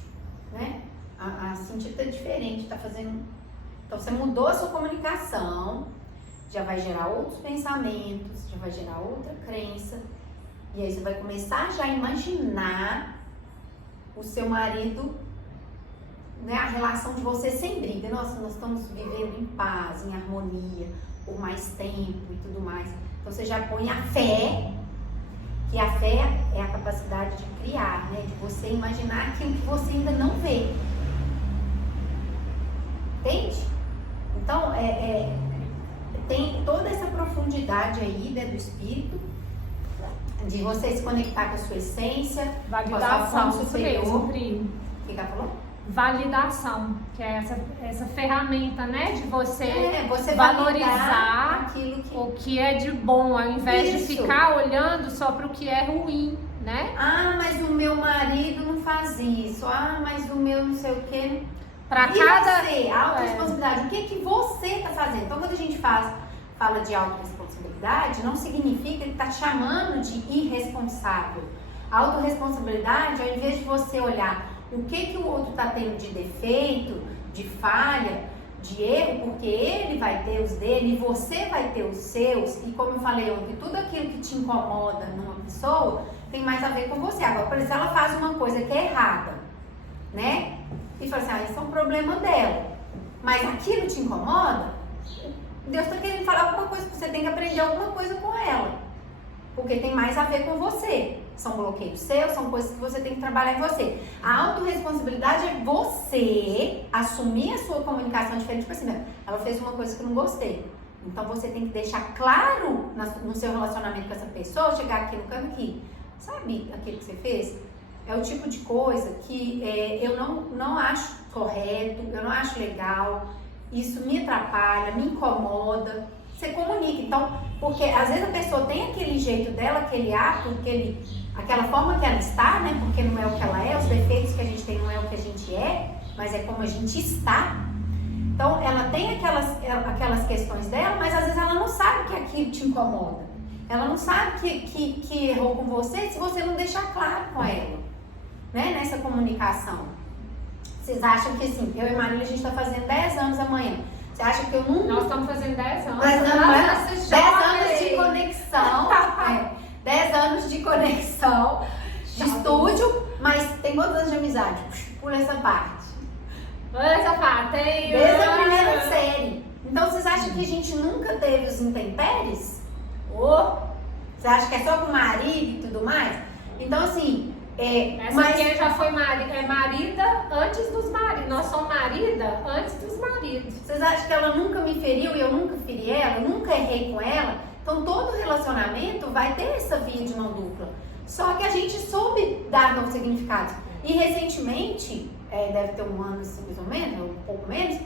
né? A Cintia tá diferente, tá fazendo. Então você mudou a sua comunicação, já vai gerar outros pensamentos, já vai gerar outra crença. E aí você vai começar já a imaginar o seu marido, né? A relação de vocês sem briga. Nossa, nós estamos vivendo em paz, em harmonia, por mais tempo e tudo mais. Então você já põe a fé, que a fé é a capacidade de criar, né? De você imaginar aquilo que você ainda não vê. Entende? Então, tem toda essa profundidade aí, né, do espírito, de você se conectar com a sua essência, validação, com a sua isso mesmo, Pri. O que ela falou? Validação, que é essa ferramenta, né, de você valorizar aquilo o que é de bom, ao invés de ficar olhando só para o que é ruim, né? Ah, mas o meu marido não faz isso. Ah, mas o meu não sei o quê. Para cada você, a autorresponsabilidade, o que você está fazendo? Então, quando a gente fala de autorresponsabilidade, não significa que está chamando de irresponsável. A autorresponsabilidade, ao invés de você olhar o que o outro está tendo de defeito, de falha, de erro, porque ele vai ter os dele e você vai ter os seus, e como eu falei ontem, tudo aquilo que te incomoda numa pessoa tem mais a ver com você. Agora, por exemplo, ela faz uma coisa que é errada, né? E fala assim, isso é um problema dela. Mas aquilo te incomoda? Deus está querendo falar alguma coisa, você tem que aprender alguma coisa com ela. Porque tem mais a ver com você. são bloqueios seus, são coisas que você tem que trabalhar em você. A autorresponsabilidade é você assumir a sua comunicação diferente. Tipo assim, ela fez uma coisa que eu não gostei. Então você tem que deixar claro no seu relacionamento com essa pessoa, chegar aqui no canto aqui. Sabe aquilo que você fez? É o tipo de coisa que eu não acho correto, eu não acho legal, isso me atrapalha, me incomoda. Você comunica. Então, porque às vezes a pessoa tem aquele jeito dela, aquele ato, aquela forma que ela está, né? Porque não é o que ela é, os defeitos que a gente tem não é o que a gente é, mas é como a gente está. Então, ela tem aquelas questões dela, mas às vezes ela não sabe que aquilo te incomoda. Ela não sabe que errou com você se você não deixar claro com ela, né? Nessa comunicação. Vocês acham que assim, eu e Marília, a gente está fazendo 10 anos amanhã. Você acha que eu nunca... Nós estamos fazendo 10 anos. 10 anos de conexão. 10 anos de conexão, de estúdio, mas tem quantos anos de amizade? Por essa parte. Essa parte, tem... Desde a primeira série. Então, vocês acham que a gente nunca teve os intempéries? Você acha que é só com o marido e tudo mais? Então, assim... Essa aqui já foi marida antes dos maridos. Nós somos marida antes dos maridos. Vocês acham que ela nunca me feriu e eu nunca feri ela? Eu nunca errei com ela? Então todo relacionamento vai ter essa via de mão dupla. Só que a gente soube dar novos significados. E recentemente, deve ter um ano assim, mais ou menos, ou um pouco menos,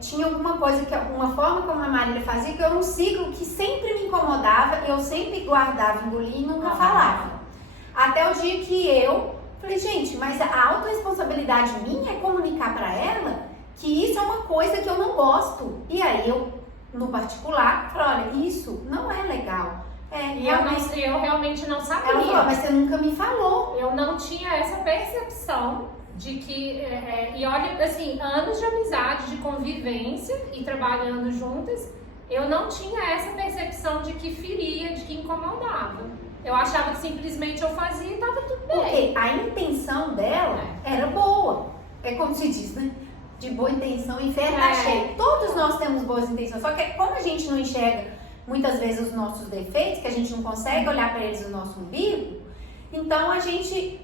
tinha alguma coisa, uma forma como a Marília fazia, que era um ciclo que sempre me incomodava, eu sempre guardava, engolia e nunca falava. Até o dia que eu falei, gente, mas a autorresponsabilidade minha é comunicar pra ela que isso é uma coisa que eu não gosto. E aí eu, no particular, falei, olha, isso não é legal. Eu realmente não sabia. Ela falou, mas você nunca me falou. Eu não tinha essa percepção de que, e olha, assim, anos de amizade, de convivência e trabalhando juntas, eu não tinha essa percepção de que feria, de que incomodava. Eu achava que simplesmente eu fazia e tava tudo bem. Porque a intenção dela era boa. É como se diz, né? De boa intenção, o inferno tá cheio. Todos nós temos boas intenções. Só que como a gente não enxerga muitas vezes os nossos defeitos, que a gente não consegue olhar pra eles no nosso umbigo, então a gente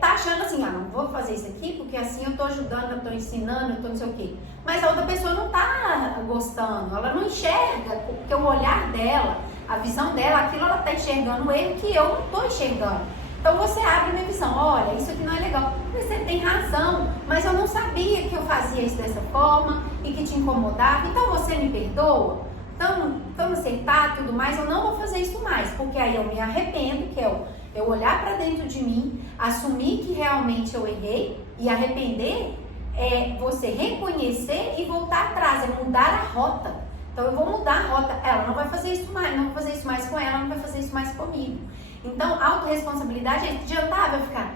tá achando assim, não vou fazer isso aqui porque assim eu tô ajudando, eu tô ensinando, eu tô não sei o quê. Mas a outra pessoa não tá gostando, ela não enxerga, porque o olhar dela, a visão dela, aquilo ela tá enxergando o erro que eu não tô enxergando. Então você abre minha visão, olha, isso aqui não é legal. Você tem razão, mas eu não sabia que eu fazia isso dessa forma e que te incomodava. Então você me perdoa? Então, vamos acertar tudo mais, eu não vou fazer isso mais, porque aí eu me arrependo, que é eu olhar pra dentro de mim, assumir que realmente eu errei, e arrepender é você reconhecer e voltar atrás, é mudar a rota. Então eu vou mudar a rota, ela não vai fazer isso mais, não vou fazer isso mais com ela, não vai fazer isso mais comigo. Então, autorresponsabilidade é adiantável ficar,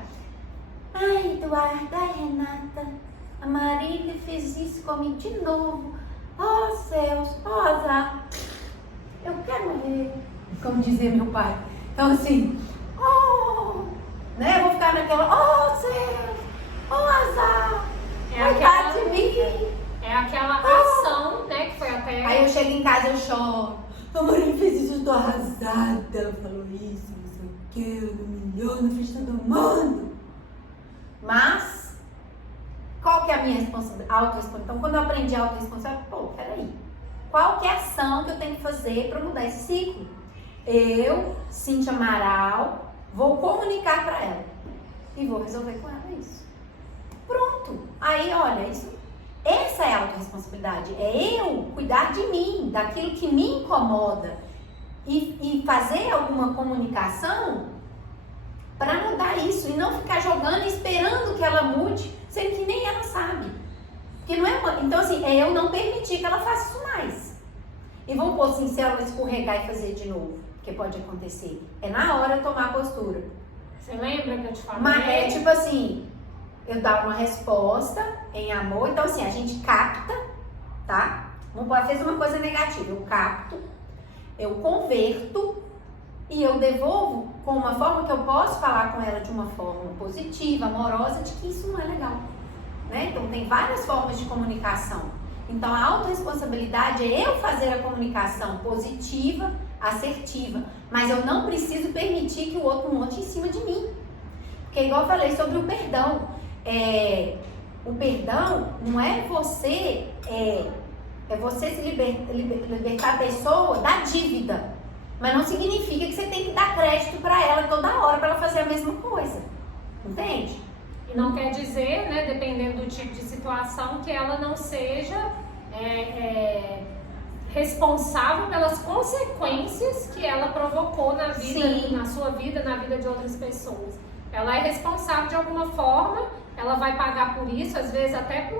ai Eduardo, ai Renata, a Marília fez isso comigo de novo, oh céus, oh azar, eu quero morrer, como dizia meu pai. Então assim, né, eu vou ficar naquela, oh céus, oh azar, coitado de mim. É aquela ação, né, que foi até... Aí eu chego em casa e eu choro. A Marília fez isso, eu tô arrasada. Ela falou isso, não sei o que, ela humilhou na frente de todo mundo. Mas, qual que é a minha autorresponsabilidade? Então, quando eu aprendi a autorresponsabilidade, peraí. Qual que é a ação que eu tenho que fazer para mudar esse ciclo? Eu, Cíntia Amaral, vou comunicar para ela. E vou resolver com ela isso. Pronto. Aí, olha, essa é a autorresponsabilidade, é eu cuidar de mim, daquilo que me incomoda e fazer alguma comunicação para mudar isso e não ficar jogando e esperando que ela mude, sendo que nem ela sabe. Porque não é então assim, é eu não permitir que ela faça isso mais. E vamos pôr assim, se ela escorregar e fazer de novo, porque pode acontecer. É na hora eu tomar a postura. Você lembra que eu te falei? Mas é tipo assim, eu dar uma resposta em amor, então assim, a gente capta, tá? Não fez uma coisa negativa, eu capto, eu converto e eu devolvo com uma forma que eu posso falar com ela de uma forma positiva, amorosa, de que isso não é legal, né? Então tem várias formas de comunicação. Então a autorresponsabilidade é eu fazer a comunicação positiva, assertiva, mas eu não preciso permitir que o outro monte em cima de mim. Porque igual eu falei sobre o perdão, o perdão não é você, é você se libertar a pessoa da dívida, mas não significa que você tem que dar crédito para ela toda hora para ela fazer a mesma coisa, entende? E não quer dizer, né, dependendo do tipo de situação, que ela não seja responsável pelas consequências que ela provocou na vida, na sua vida, na vida de outras pessoas. Ela é responsável de alguma forma, ela vai pagar por isso, às vezes até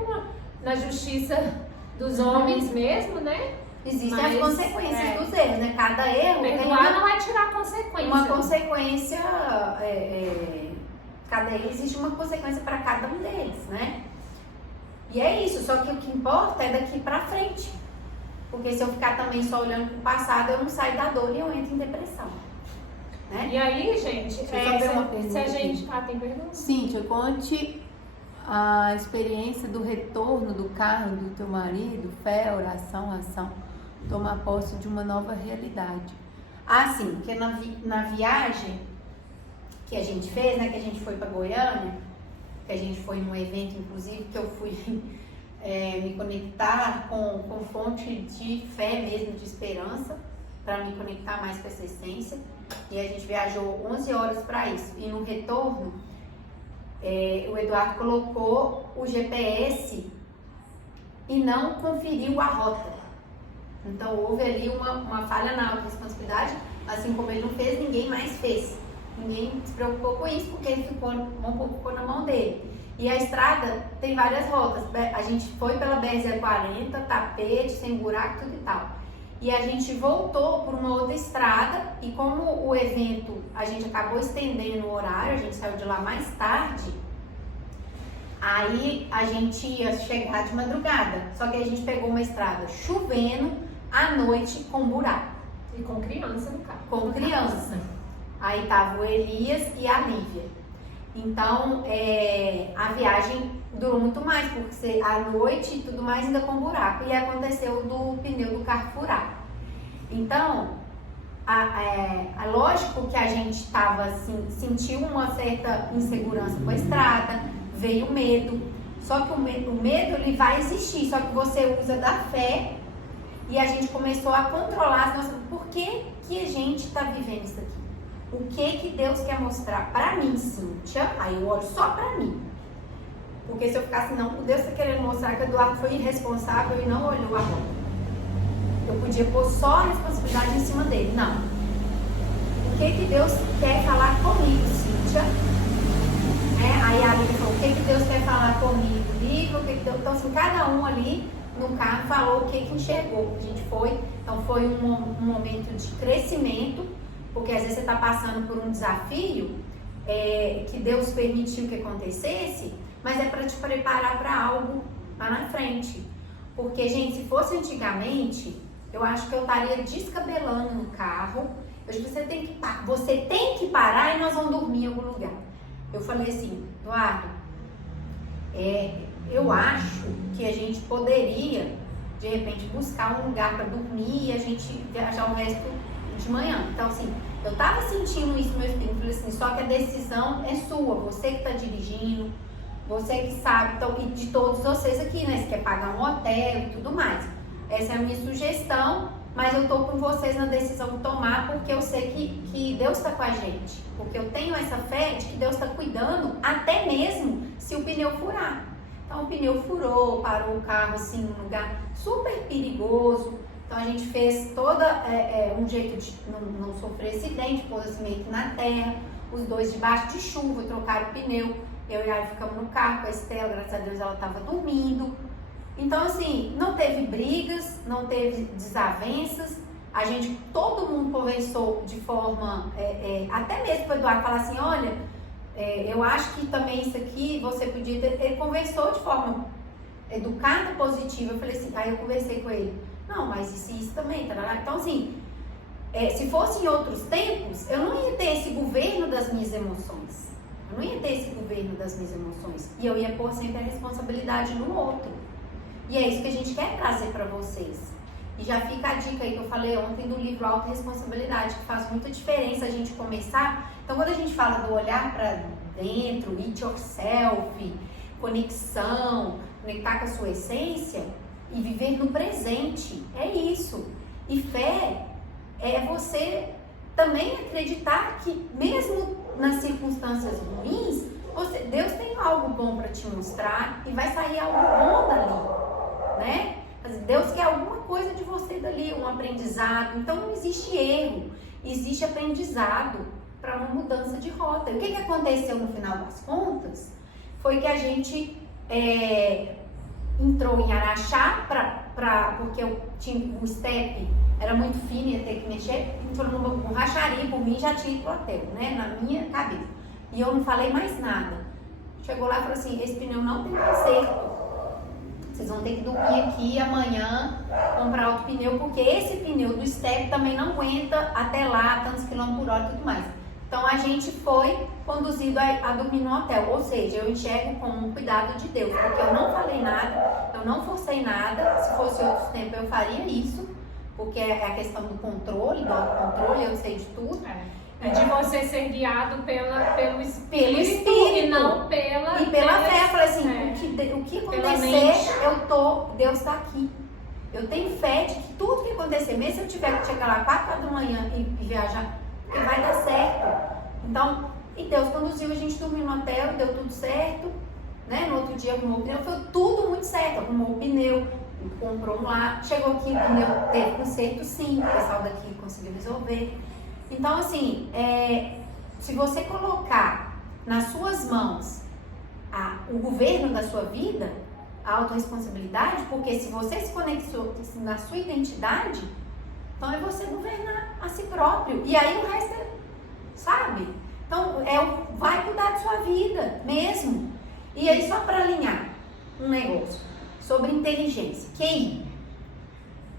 na justiça dos homens mesmo, né? Existem as consequências dos erros, né? Cada erro perdoar não vai tirar consequência. Uma consequência, cada erro existe uma consequência para cada um deles, né? E é isso, só que o que importa é daqui pra frente. Porque se eu ficar também só olhando pro passado, eu não saio da dor e eu entro em depressão. Né? E aí, gente, se a gente... tem pergunta? Cíntia, conte a experiência do retorno do carro do teu marido, fé, oração, ação, tomar posse de uma nova realidade. Ah, sim, porque na viagem que a gente fez, né, que a gente foi para Goiânia, que a gente foi num evento, inclusive, que eu fui me conectar com fonte de fé mesmo, de esperança, para me conectar mais com essa essência. E a gente viajou 11 horas para isso. E no retorno, o Eduardo colocou o GPS e não conferiu a rota. Então houve ali uma falha na responsabilidade, assim como ele não fez, ninguém mais fez. Ninguém se preocupou com isso, porque ele ficou na mão dele. E a estrada tem várias rotas. A gente foi pela BR-040, tapete, sem buraco, tudo e tal. E a gente voltou por uma outra estrada, e como o evento, a gente acabou estendendo o horário, a gente saiu de lá mais tarde, aí a gente ia chegar de madrugada. Só que a gente pegou uma estrada chovendo, à noite, com buraco. E com criança no carro. Com criança. Aí tava o Elias e a Lívia. Então, a viagem durou muito mais, porque à noite e tudo mais ainda com buraco. E aconteceu do pneu do carro furar. Então, lógico que a gente tava assim, sentiu uma certa insegurança com a estrada, veio medo. Só que o medo ele vai existir, só que você usa da fé. E a gente começou a controlar, por que a gente tá vivendo isso aqui? O que Deus quer mostrar pra mim, Cíntia? Aí eu olho só pra mim. Porque se eu ficasse, não, Deus está querendo mostrar que o Eduardo foi irresponsável e não olhou a rota. Eu podia pôr só a responsabilidade em cima dele. Não. O que Deus quer falar comigo, Cíntia? Aí a Lívia falou, o que Deus quer falar comigo? Lívia, o que Deus... Então, assim, cada um ali no carro falou o que enxergou. A gente foi, então foi um momento de crescimento, porque às vezes você está passando por um desafio que Deus permitiu que acontecesse, mas é para te preparar para algo lá na frente. Porque, gente, se fosse antigamente, eu acho que eu estaria descabelando no carro. Eu disse, você tem que parar e nós vamos dormir em algum lugar. Eu falei assim, Eduardo, eu acho que a gente poderia, de repente, buscar um lugar para dormir e a gente viajar o resto de manhã. Então, assim, eu tava sentindo isso no meu espírito. Falei assim, só que a decisão é sua, você que tá dirigindo, você que sabe, então, e de todos vocês aqui, né? Você quer pagar um hotel e tudo mais. Essa é a minha sugestão, mas eu tô com vocês na decisão de tomar, porque eu sei que Deus tá com a gente. Porque eu tenho essa fé de que Deus tá cuidando, até mesmo se o pneu furar. Então, o pneu furou, parou o carro, assim, num lugar super perigoso. Então, a gente fez um jeito de não sofrer acidente, pôs assim meio que na terra, os dois debaixo de chuva, trocaram o pneu. Eu e a Ari ficamos no carro com a Estela, graças a Deus ela estava dormindo. Então, assim, não teve brigas, não teve desavenças. Todo mundo conversou de forma, até mesmo para o Eduardo falar assim, olha, eu acho que também isso aqui você podia ter. Ele conversou de forma educada, positiva. Eu falei assim, aí eu conversei com ele. Não, mas isso também, tarará. Então, assim, se fosse em outros tempos, eu não ia ter esse governo das minhas emoções. Eu não ia ter esse governo das minhas emoções. E eu ia pôr sempre a responsabilidade no outro. E é isso que a gente quer trazer para vocês. E já fica a dica aí que eu falei ontem do livro Autoresponsabilidade, que faz muita diferença a gente começar. Então, quando a gente fala do olhar para dentro, it yourself, conexão, conectar com a sua essência e viver no presente, é isso. E fé é você também acreditar que mesmo nas circunstâncias ruins, Deus tem algo bom para te mostrar e vai sair algo bom dali, né? Deus quer alguma coisa de você dali, um aprendizado. Então não existe erro, existe aprendizado para uma mudança de rota. E o que aconteceu no final das contas foi que a gente entrou em Araxá, porque o step era muito fino, ia ter que mexer, entrou numa borracharia, por mim já tinha ido pro hotel, né, na minha cabeça. E eu não falei mais nada. Chegou lá e falou assim, esse pneu não tem conserto. Vocês vão ter que dormir aqui amanhã, comprar outro pneu, porque esse pneu do step também não aguenta até lá, tantos quilômetros por hora e tudo mais. Então a gente foi conduzido a dormir no hotel, ou seja, eu enxergo como um cuidado de Deus, porque eu não falei nada, eu não forcei nada. Se fosse outro tempo eu faria isso, porque é a questão do controle, do autocontrole, eu sei de tudo. É de você ser guiado pelo Espírito e não pela... E pela fé. Eu falei assim, o que acontecer, Deus está aqui. Eu tenho fé de que tudo que acontecer, mesmo se eu tiver que chegar lá 4 horas da manhã e viajar, que vai dar certo. Então, e Deus conduziu, a gente dormiu no hotel, deu tudo certo, né? No outro dia arrumou o pneu, foi tudo muito certo. Arrumou o pneu, comprou um lá, chegou aqui, o pneu teve conserto sim, o pessoal daqui conseguiu resolver. Então, assim, se você colocar nas suas mãos o governo da sua vida, a autorresponsabilidade, porque se você se conectou na sua identidade, então é você governar a si próprio. E aí o resto sabe? Então, vai cuidar da sua vida mesmo. E aí, só para alinhar um negócio sobre inteligência, QI.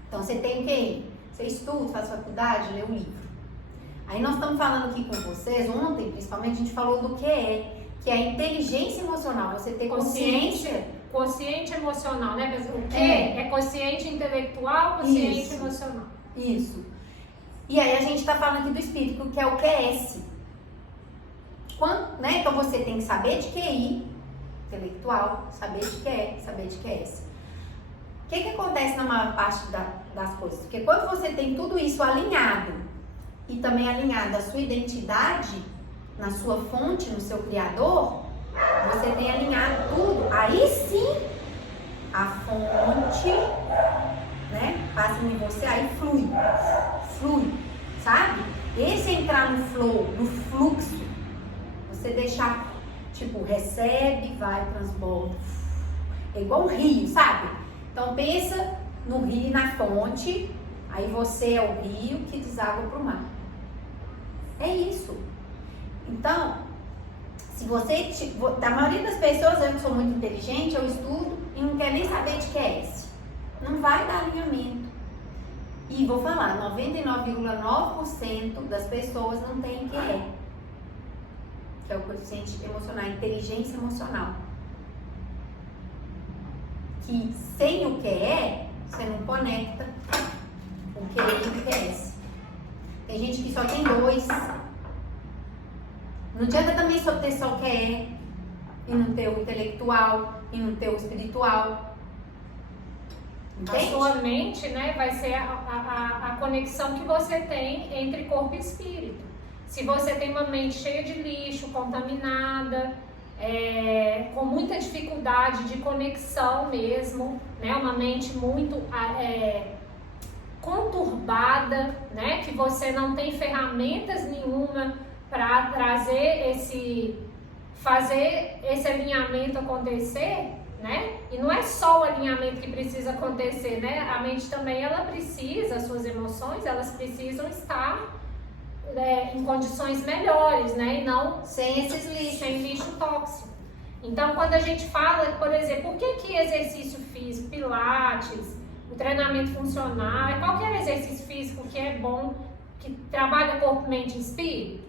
Então, você tem QI, você estuda, faz faculdade, lê um livro. Aí nós estamos falando aqui com vocês, ontem principalmente, a gente falou do que é a inteligência emocional, você ter consciência. Consciente emocional, né? O que é consciente intelectual, consciente emocional. Isso. E aí a gente está falando aqui do espírito, que é o QS. Né? Então você tem que saber de QI, intelectual, saber de QE, saber de QS. O que acontece na maior parte das coisas? Porque quando você tem tudo isso alinhado, e também alinhado à sua identidade, na sua fonte, no seu criador, você tem alinhado tudo, aí sim a fonte, né, passa em você, aí flui, sabe? Esse entrar no flow, no fluxo, você deixar, tipo, recebe, vai, transborda, é igual um rio, sabe? Então pensa no rio, na fonte, aí você é o rio que deságua para o mar. É isso. Então, se você, da maioria das pessoas, eu que sou muito inteligente, eu estudo e não quero nem saber de QS. Não vai dar alinhamento. E vou falar, 99,9% das pessoas não tem QE, que é o coeficiente emocional, inteligência emocional. Que sem o QE, você não conecta o QE e o QS. Tem gente que só tem 2. Não adianta também só ter só o QE e não ter o intelectual e não ter o espiritual. Entende? A sua mente, né, vai ser a conexão que você tem entre corpo e espírito. Se você tem uma mente cheia de lixo, contaminada, com muita dificuldade de conexão mesmo, né, uma mente muito conturbada, né, que você não tem ferramentas nenhuma para fazer esse alinhamento acontecer, né? E não é só o alinhamento que precisa acontecer, né? A mente também, ela precisa, as suas emoções, elas precisam estar em condições melhores, né? E não sem esses lixos, sem lixo tóxico. Então, quando a gente fala, por exemplo, por que exercício físico, pilates, o treinamento funcional, qualquer exercício físico que é bom, que trabalha corpo, mente e espírito?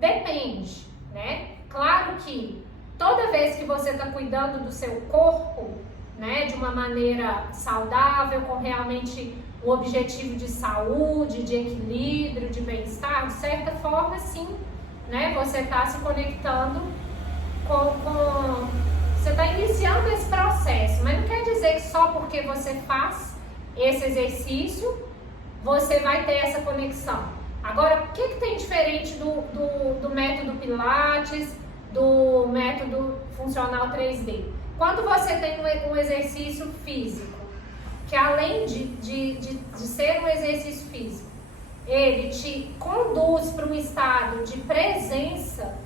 Depende, né? Claro que toda vez que você está cuidando do seu corpo, né, de uma maneira saudável, com realmente o objetivo de saúde, de equilíbrio, de bem-estar, de certa forma, sim, né, você está se conectando você está iniciando esse processo, mas não quer dizer que só porque você faz esse exercício, você vai ter essa conexão. Agora, o que tem diferente do método Pilates, do método funcional 3D? Quando você tem um exercício físico, que além de ser um exercício físico, ele te conduz para um estado de presença.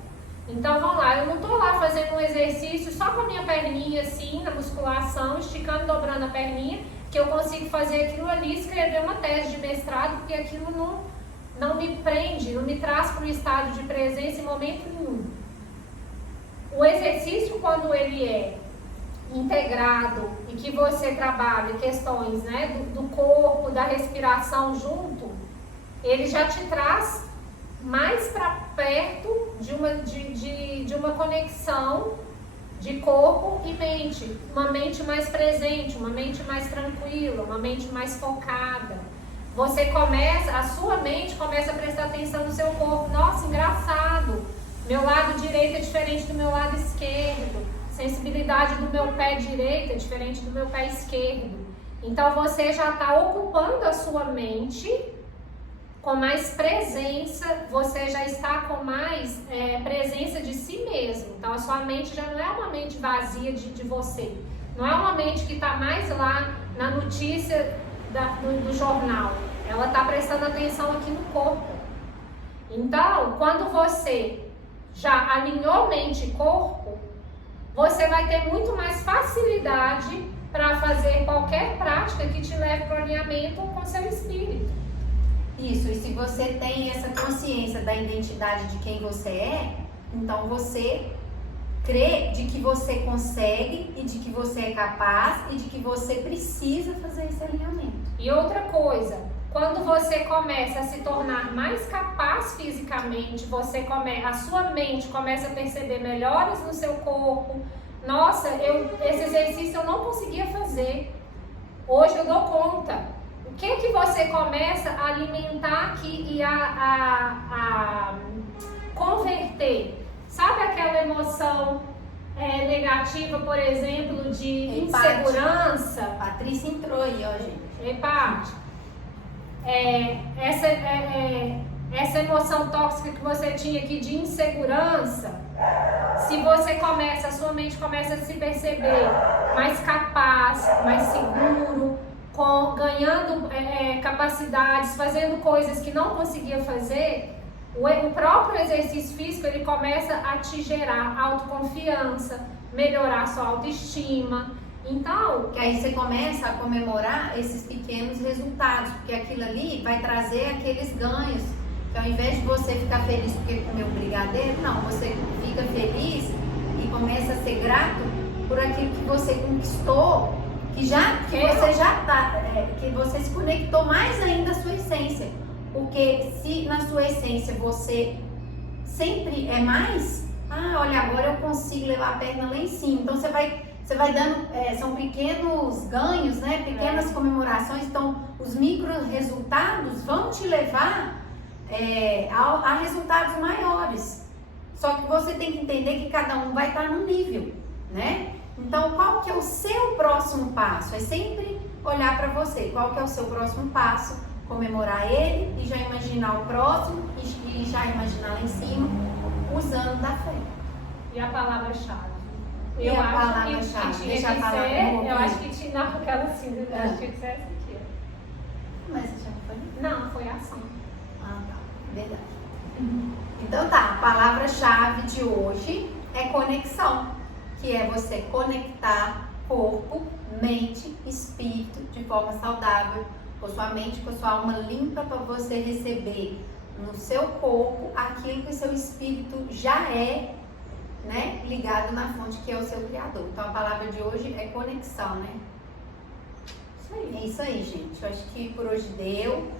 Então vamos lá, eu não estou lá fazendo um exercício só com a minha perninha assim, na musculação, esticando, dobrando a perninha, que eu consigo fazer aquilo ali, escrever uma tese de mestrado, porque aquilo não me prende, não me traz para um estado de presença em momento nenhum. O exercício, quando ele é integrado e que você trabalha questões, né, do corpo, da respiração junto, ele já te traz mais para perto de uma conexão de corpo e mente, uma mente mais presente, uma mente mais tranquila, uma mente mais focada. A sua mente começa a prestar atenção no seu corpo. Nossa, engraçado, meu lado direito é diferente do meu lado esquerdo, sensibilidade do meu pé direito é diferente do meu pé esquerdo. Então você já está ocupando a sua mente com mais presença, você já está com mais presença de si mesmo. Então a sua mente já não é uma mente vazia de você, não é uma mente que está mais lá na notícia do jornal, ela está prestando atenção aqui no corpo. Então, quando você já alinhou mente e corpo, você vai ter muito mais facilidade para fazer qualquer prática que te leve para o alinhamento com seu espírito. Isso, e se você tem essa consciência da identidade de quem você é, então você crê de que você consegue e de que você é capaz e de que você precisa fazer esse alinhamento. E outra coisa, quando você começa a se tornar mais capaz fisicamente, a sua mente começa a perceber melhoras no seu corpo. Nossa, esse exercício eu não conseguia fazer, hoje eu dou conta. O que você começa a alimentar aqui e a converter? Sabe aquela emoção negativa, por exemplo, de insegurança? Patrícia entrou aí, ó, gente. Empático. Essa emoção tóxica que você tinha aqui de insegurança, se a sua mente começa a se perceber mais capaz, mais seguro, ganhando capacidades, fazendo coisas que não conseguia fazer, o próprio exercício físico ele começa a te gerar autoconfiança, melhorar sua autoestima. Então, que aí você começa a comemorar esses pequenos resultados, porque aquilo ali vai trazer aqueles ganhos. Então, ao invés de você ficar feliz porque comeu um brigadeiro, não, você fica feliz e começa a ser grato por aquilo que você conquistou. Que você se conectou mais ainda à sua essência, porque se na sua essência você sempre é mais, olha, agora eu consigo levar a perna lá em cima, então você vai dando, são pequenos ganhos, né, pequenas comemorações, então os micro resultados vão te levar a resultados maiores, só que você tem que entender que cada um vai estar num nível, né? Então, qual que é o seu próximo passo? É sempre olhar para você. Qual que é o seu próximo passo? Comemorar ele e já imaginar o próximo e já imaginar lá em cima, usando da fé. E a palavra-chave? Eu acho que tinha aquela assim, eu acho que tinha que ser essa aqui. Mas você já foi? Não, foi assim. Tá. Verdade. Então tá, a palavra-chave de hoje é conexão. Que é você conectar corpo, mente, espírito de forma saudável, com sua mente, com sua alma limpa, para você receber no seu corpo aquilo que o seu espírito já é, né, ligado na fonte que é o seu Criador. Então a palavra de hoje é conexão, né? É isso aí, gente. Eu acho que por hoje deu.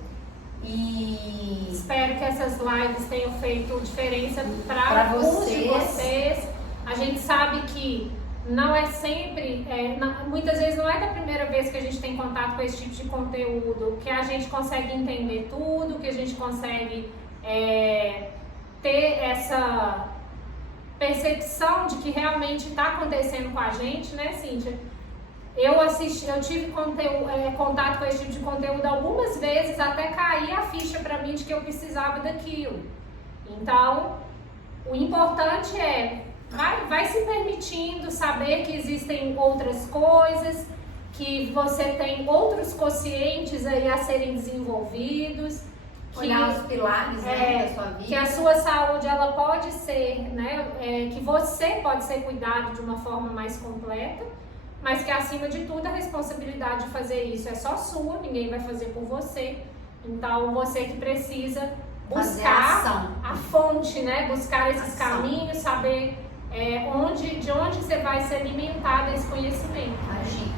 E espero que essas lives tenham feito diferença para alguns de vocês. A gente sabe que não é sempre, muitas vezes não é da primeira vez que a gente tem contato com esse tipo de conteúdo, que a gente consegue entender tudo, que a gente consegue ter essa percepção de que realmente está acontecendo com a gente, né, Cíntia? Eu tive contato com esse tipo de conteúdo algumas vezes até cair a ficha para mim de que eu precisava daquilo. Então, o importante vai se permitindo saber que existem outras coisas, que você tem outros conscientes aí a serem desenvolvidos. Olhar os pilares da sua vida. Que a sua saúde ela pode ser, né? Que você pode ser cuidado de uma forma mais completa, mas que acima de tudo a responsabilidade de fazer isso é só sua, ninguém vai fazer por você. Então você que precisa buscar a fonte, né? Buscar esses caminhos, saber de onde você vai se alimentar desse conhecimento. Agir.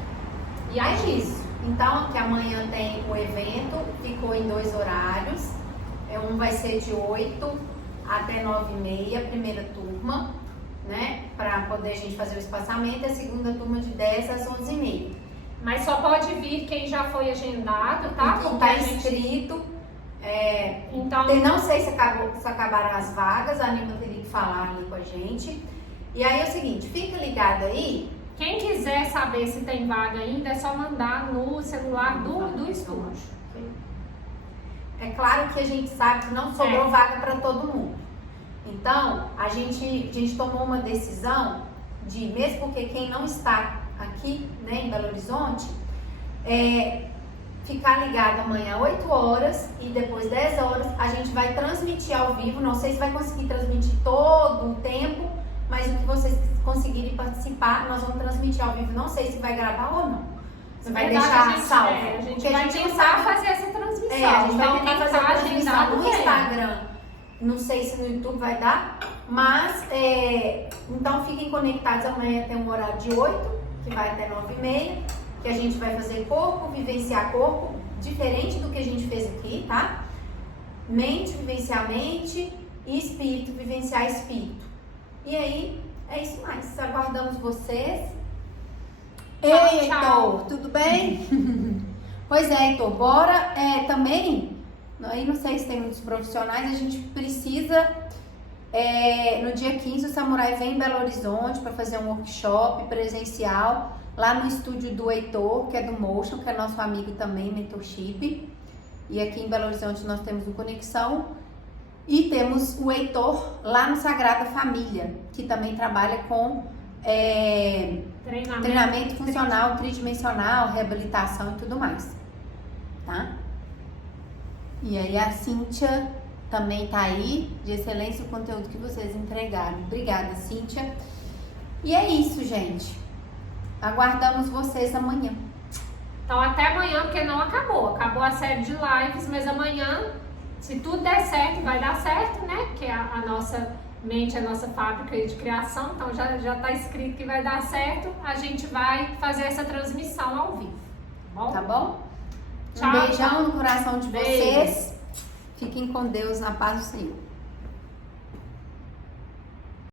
E agir. Então, que amanhã tem o evento, ficou em 2 horários. Um vai ser de 8 até 9h30, primeira turma, né? Para poder a gente fazer o espaçamento. E a segunda turma de 10 às 11h30. Mas só pode vir quem já foi agendado, tá? Quem está inscrito. Então, eu não sei se acabaram as vagas, a Aníbal teria que falar ali com a gente. E aí é o seguinte, fica ligado aí. Quem quiser saber se tem vaga ainda, é só mandar no celular do estúdio. É claro que a gente sabe que não sobrou vaga para todo mundo. Então, a gente tomou uma decisão de, mesmo porque quem não está aqui, né, em Belo Horizonte, ficar ligado amanhã 8 horas e depois 10 horas a gente vai transmitir ao vivo. Não sei se vai conseguir transmitir todo o tempo, mas o que vocês conseguirem participar, nós vamos transmitir ao vivo. Não sei se vai gravar ou não. Você vai deixar salvo. A gente vai tentar fazer essa transmissão. A gente vai tentar fazer a transmissão no Instagram. Não sei se no YouTube vai dar, mas então fiquem conectados. Amanhã tem um horário de 8, que vai até 9h30, que a gente vai fazer corpo, vivenciar corpo, diferente do que a gente fez aqui, tá? Mente, vivenciar mente, e espírito, vivenciar espírito. E aí, é isso mais. Aguardamos vocês. Ei, Heitor, tudo bem? Pois é, Heitor, bora também, aí não sei se tem muitos profissionais, a gente precisa, no dia 15 o Samurai vem em Belo Horizonte para fazer um workshop presencial lá no estúdio do Heitor, que é do Motion, que é nosso amigo também, Mentorship. E aqui em Belo Horizonte nós temos o Conexão. E temos o Heitor lá no Sagrada Família, que também trabalha com treinamento funcional, tridimensional, reabilitação e tudo mais, tá? E aí a Cíntia também tá aí, de excelência o conteúdo que vocês entregaram. Obrigada, Cíntia. E é isso, gente. Aguardamos vocês amanhã. Então até amanhã, porque não acabou. Acabou a série de lives, mas amanhã, se tudo der certo, vai dar certo, né? Porque a nossa mente é a nossa fábrica de criação, então já tá escrito que vai dar certo. A gente vai fazer essa transmissão ao vivo. Tá bom? Tchau, Um beijão tchau. no coração de Beijo. vocês. Fiquem com Deus, na paz do Senhor.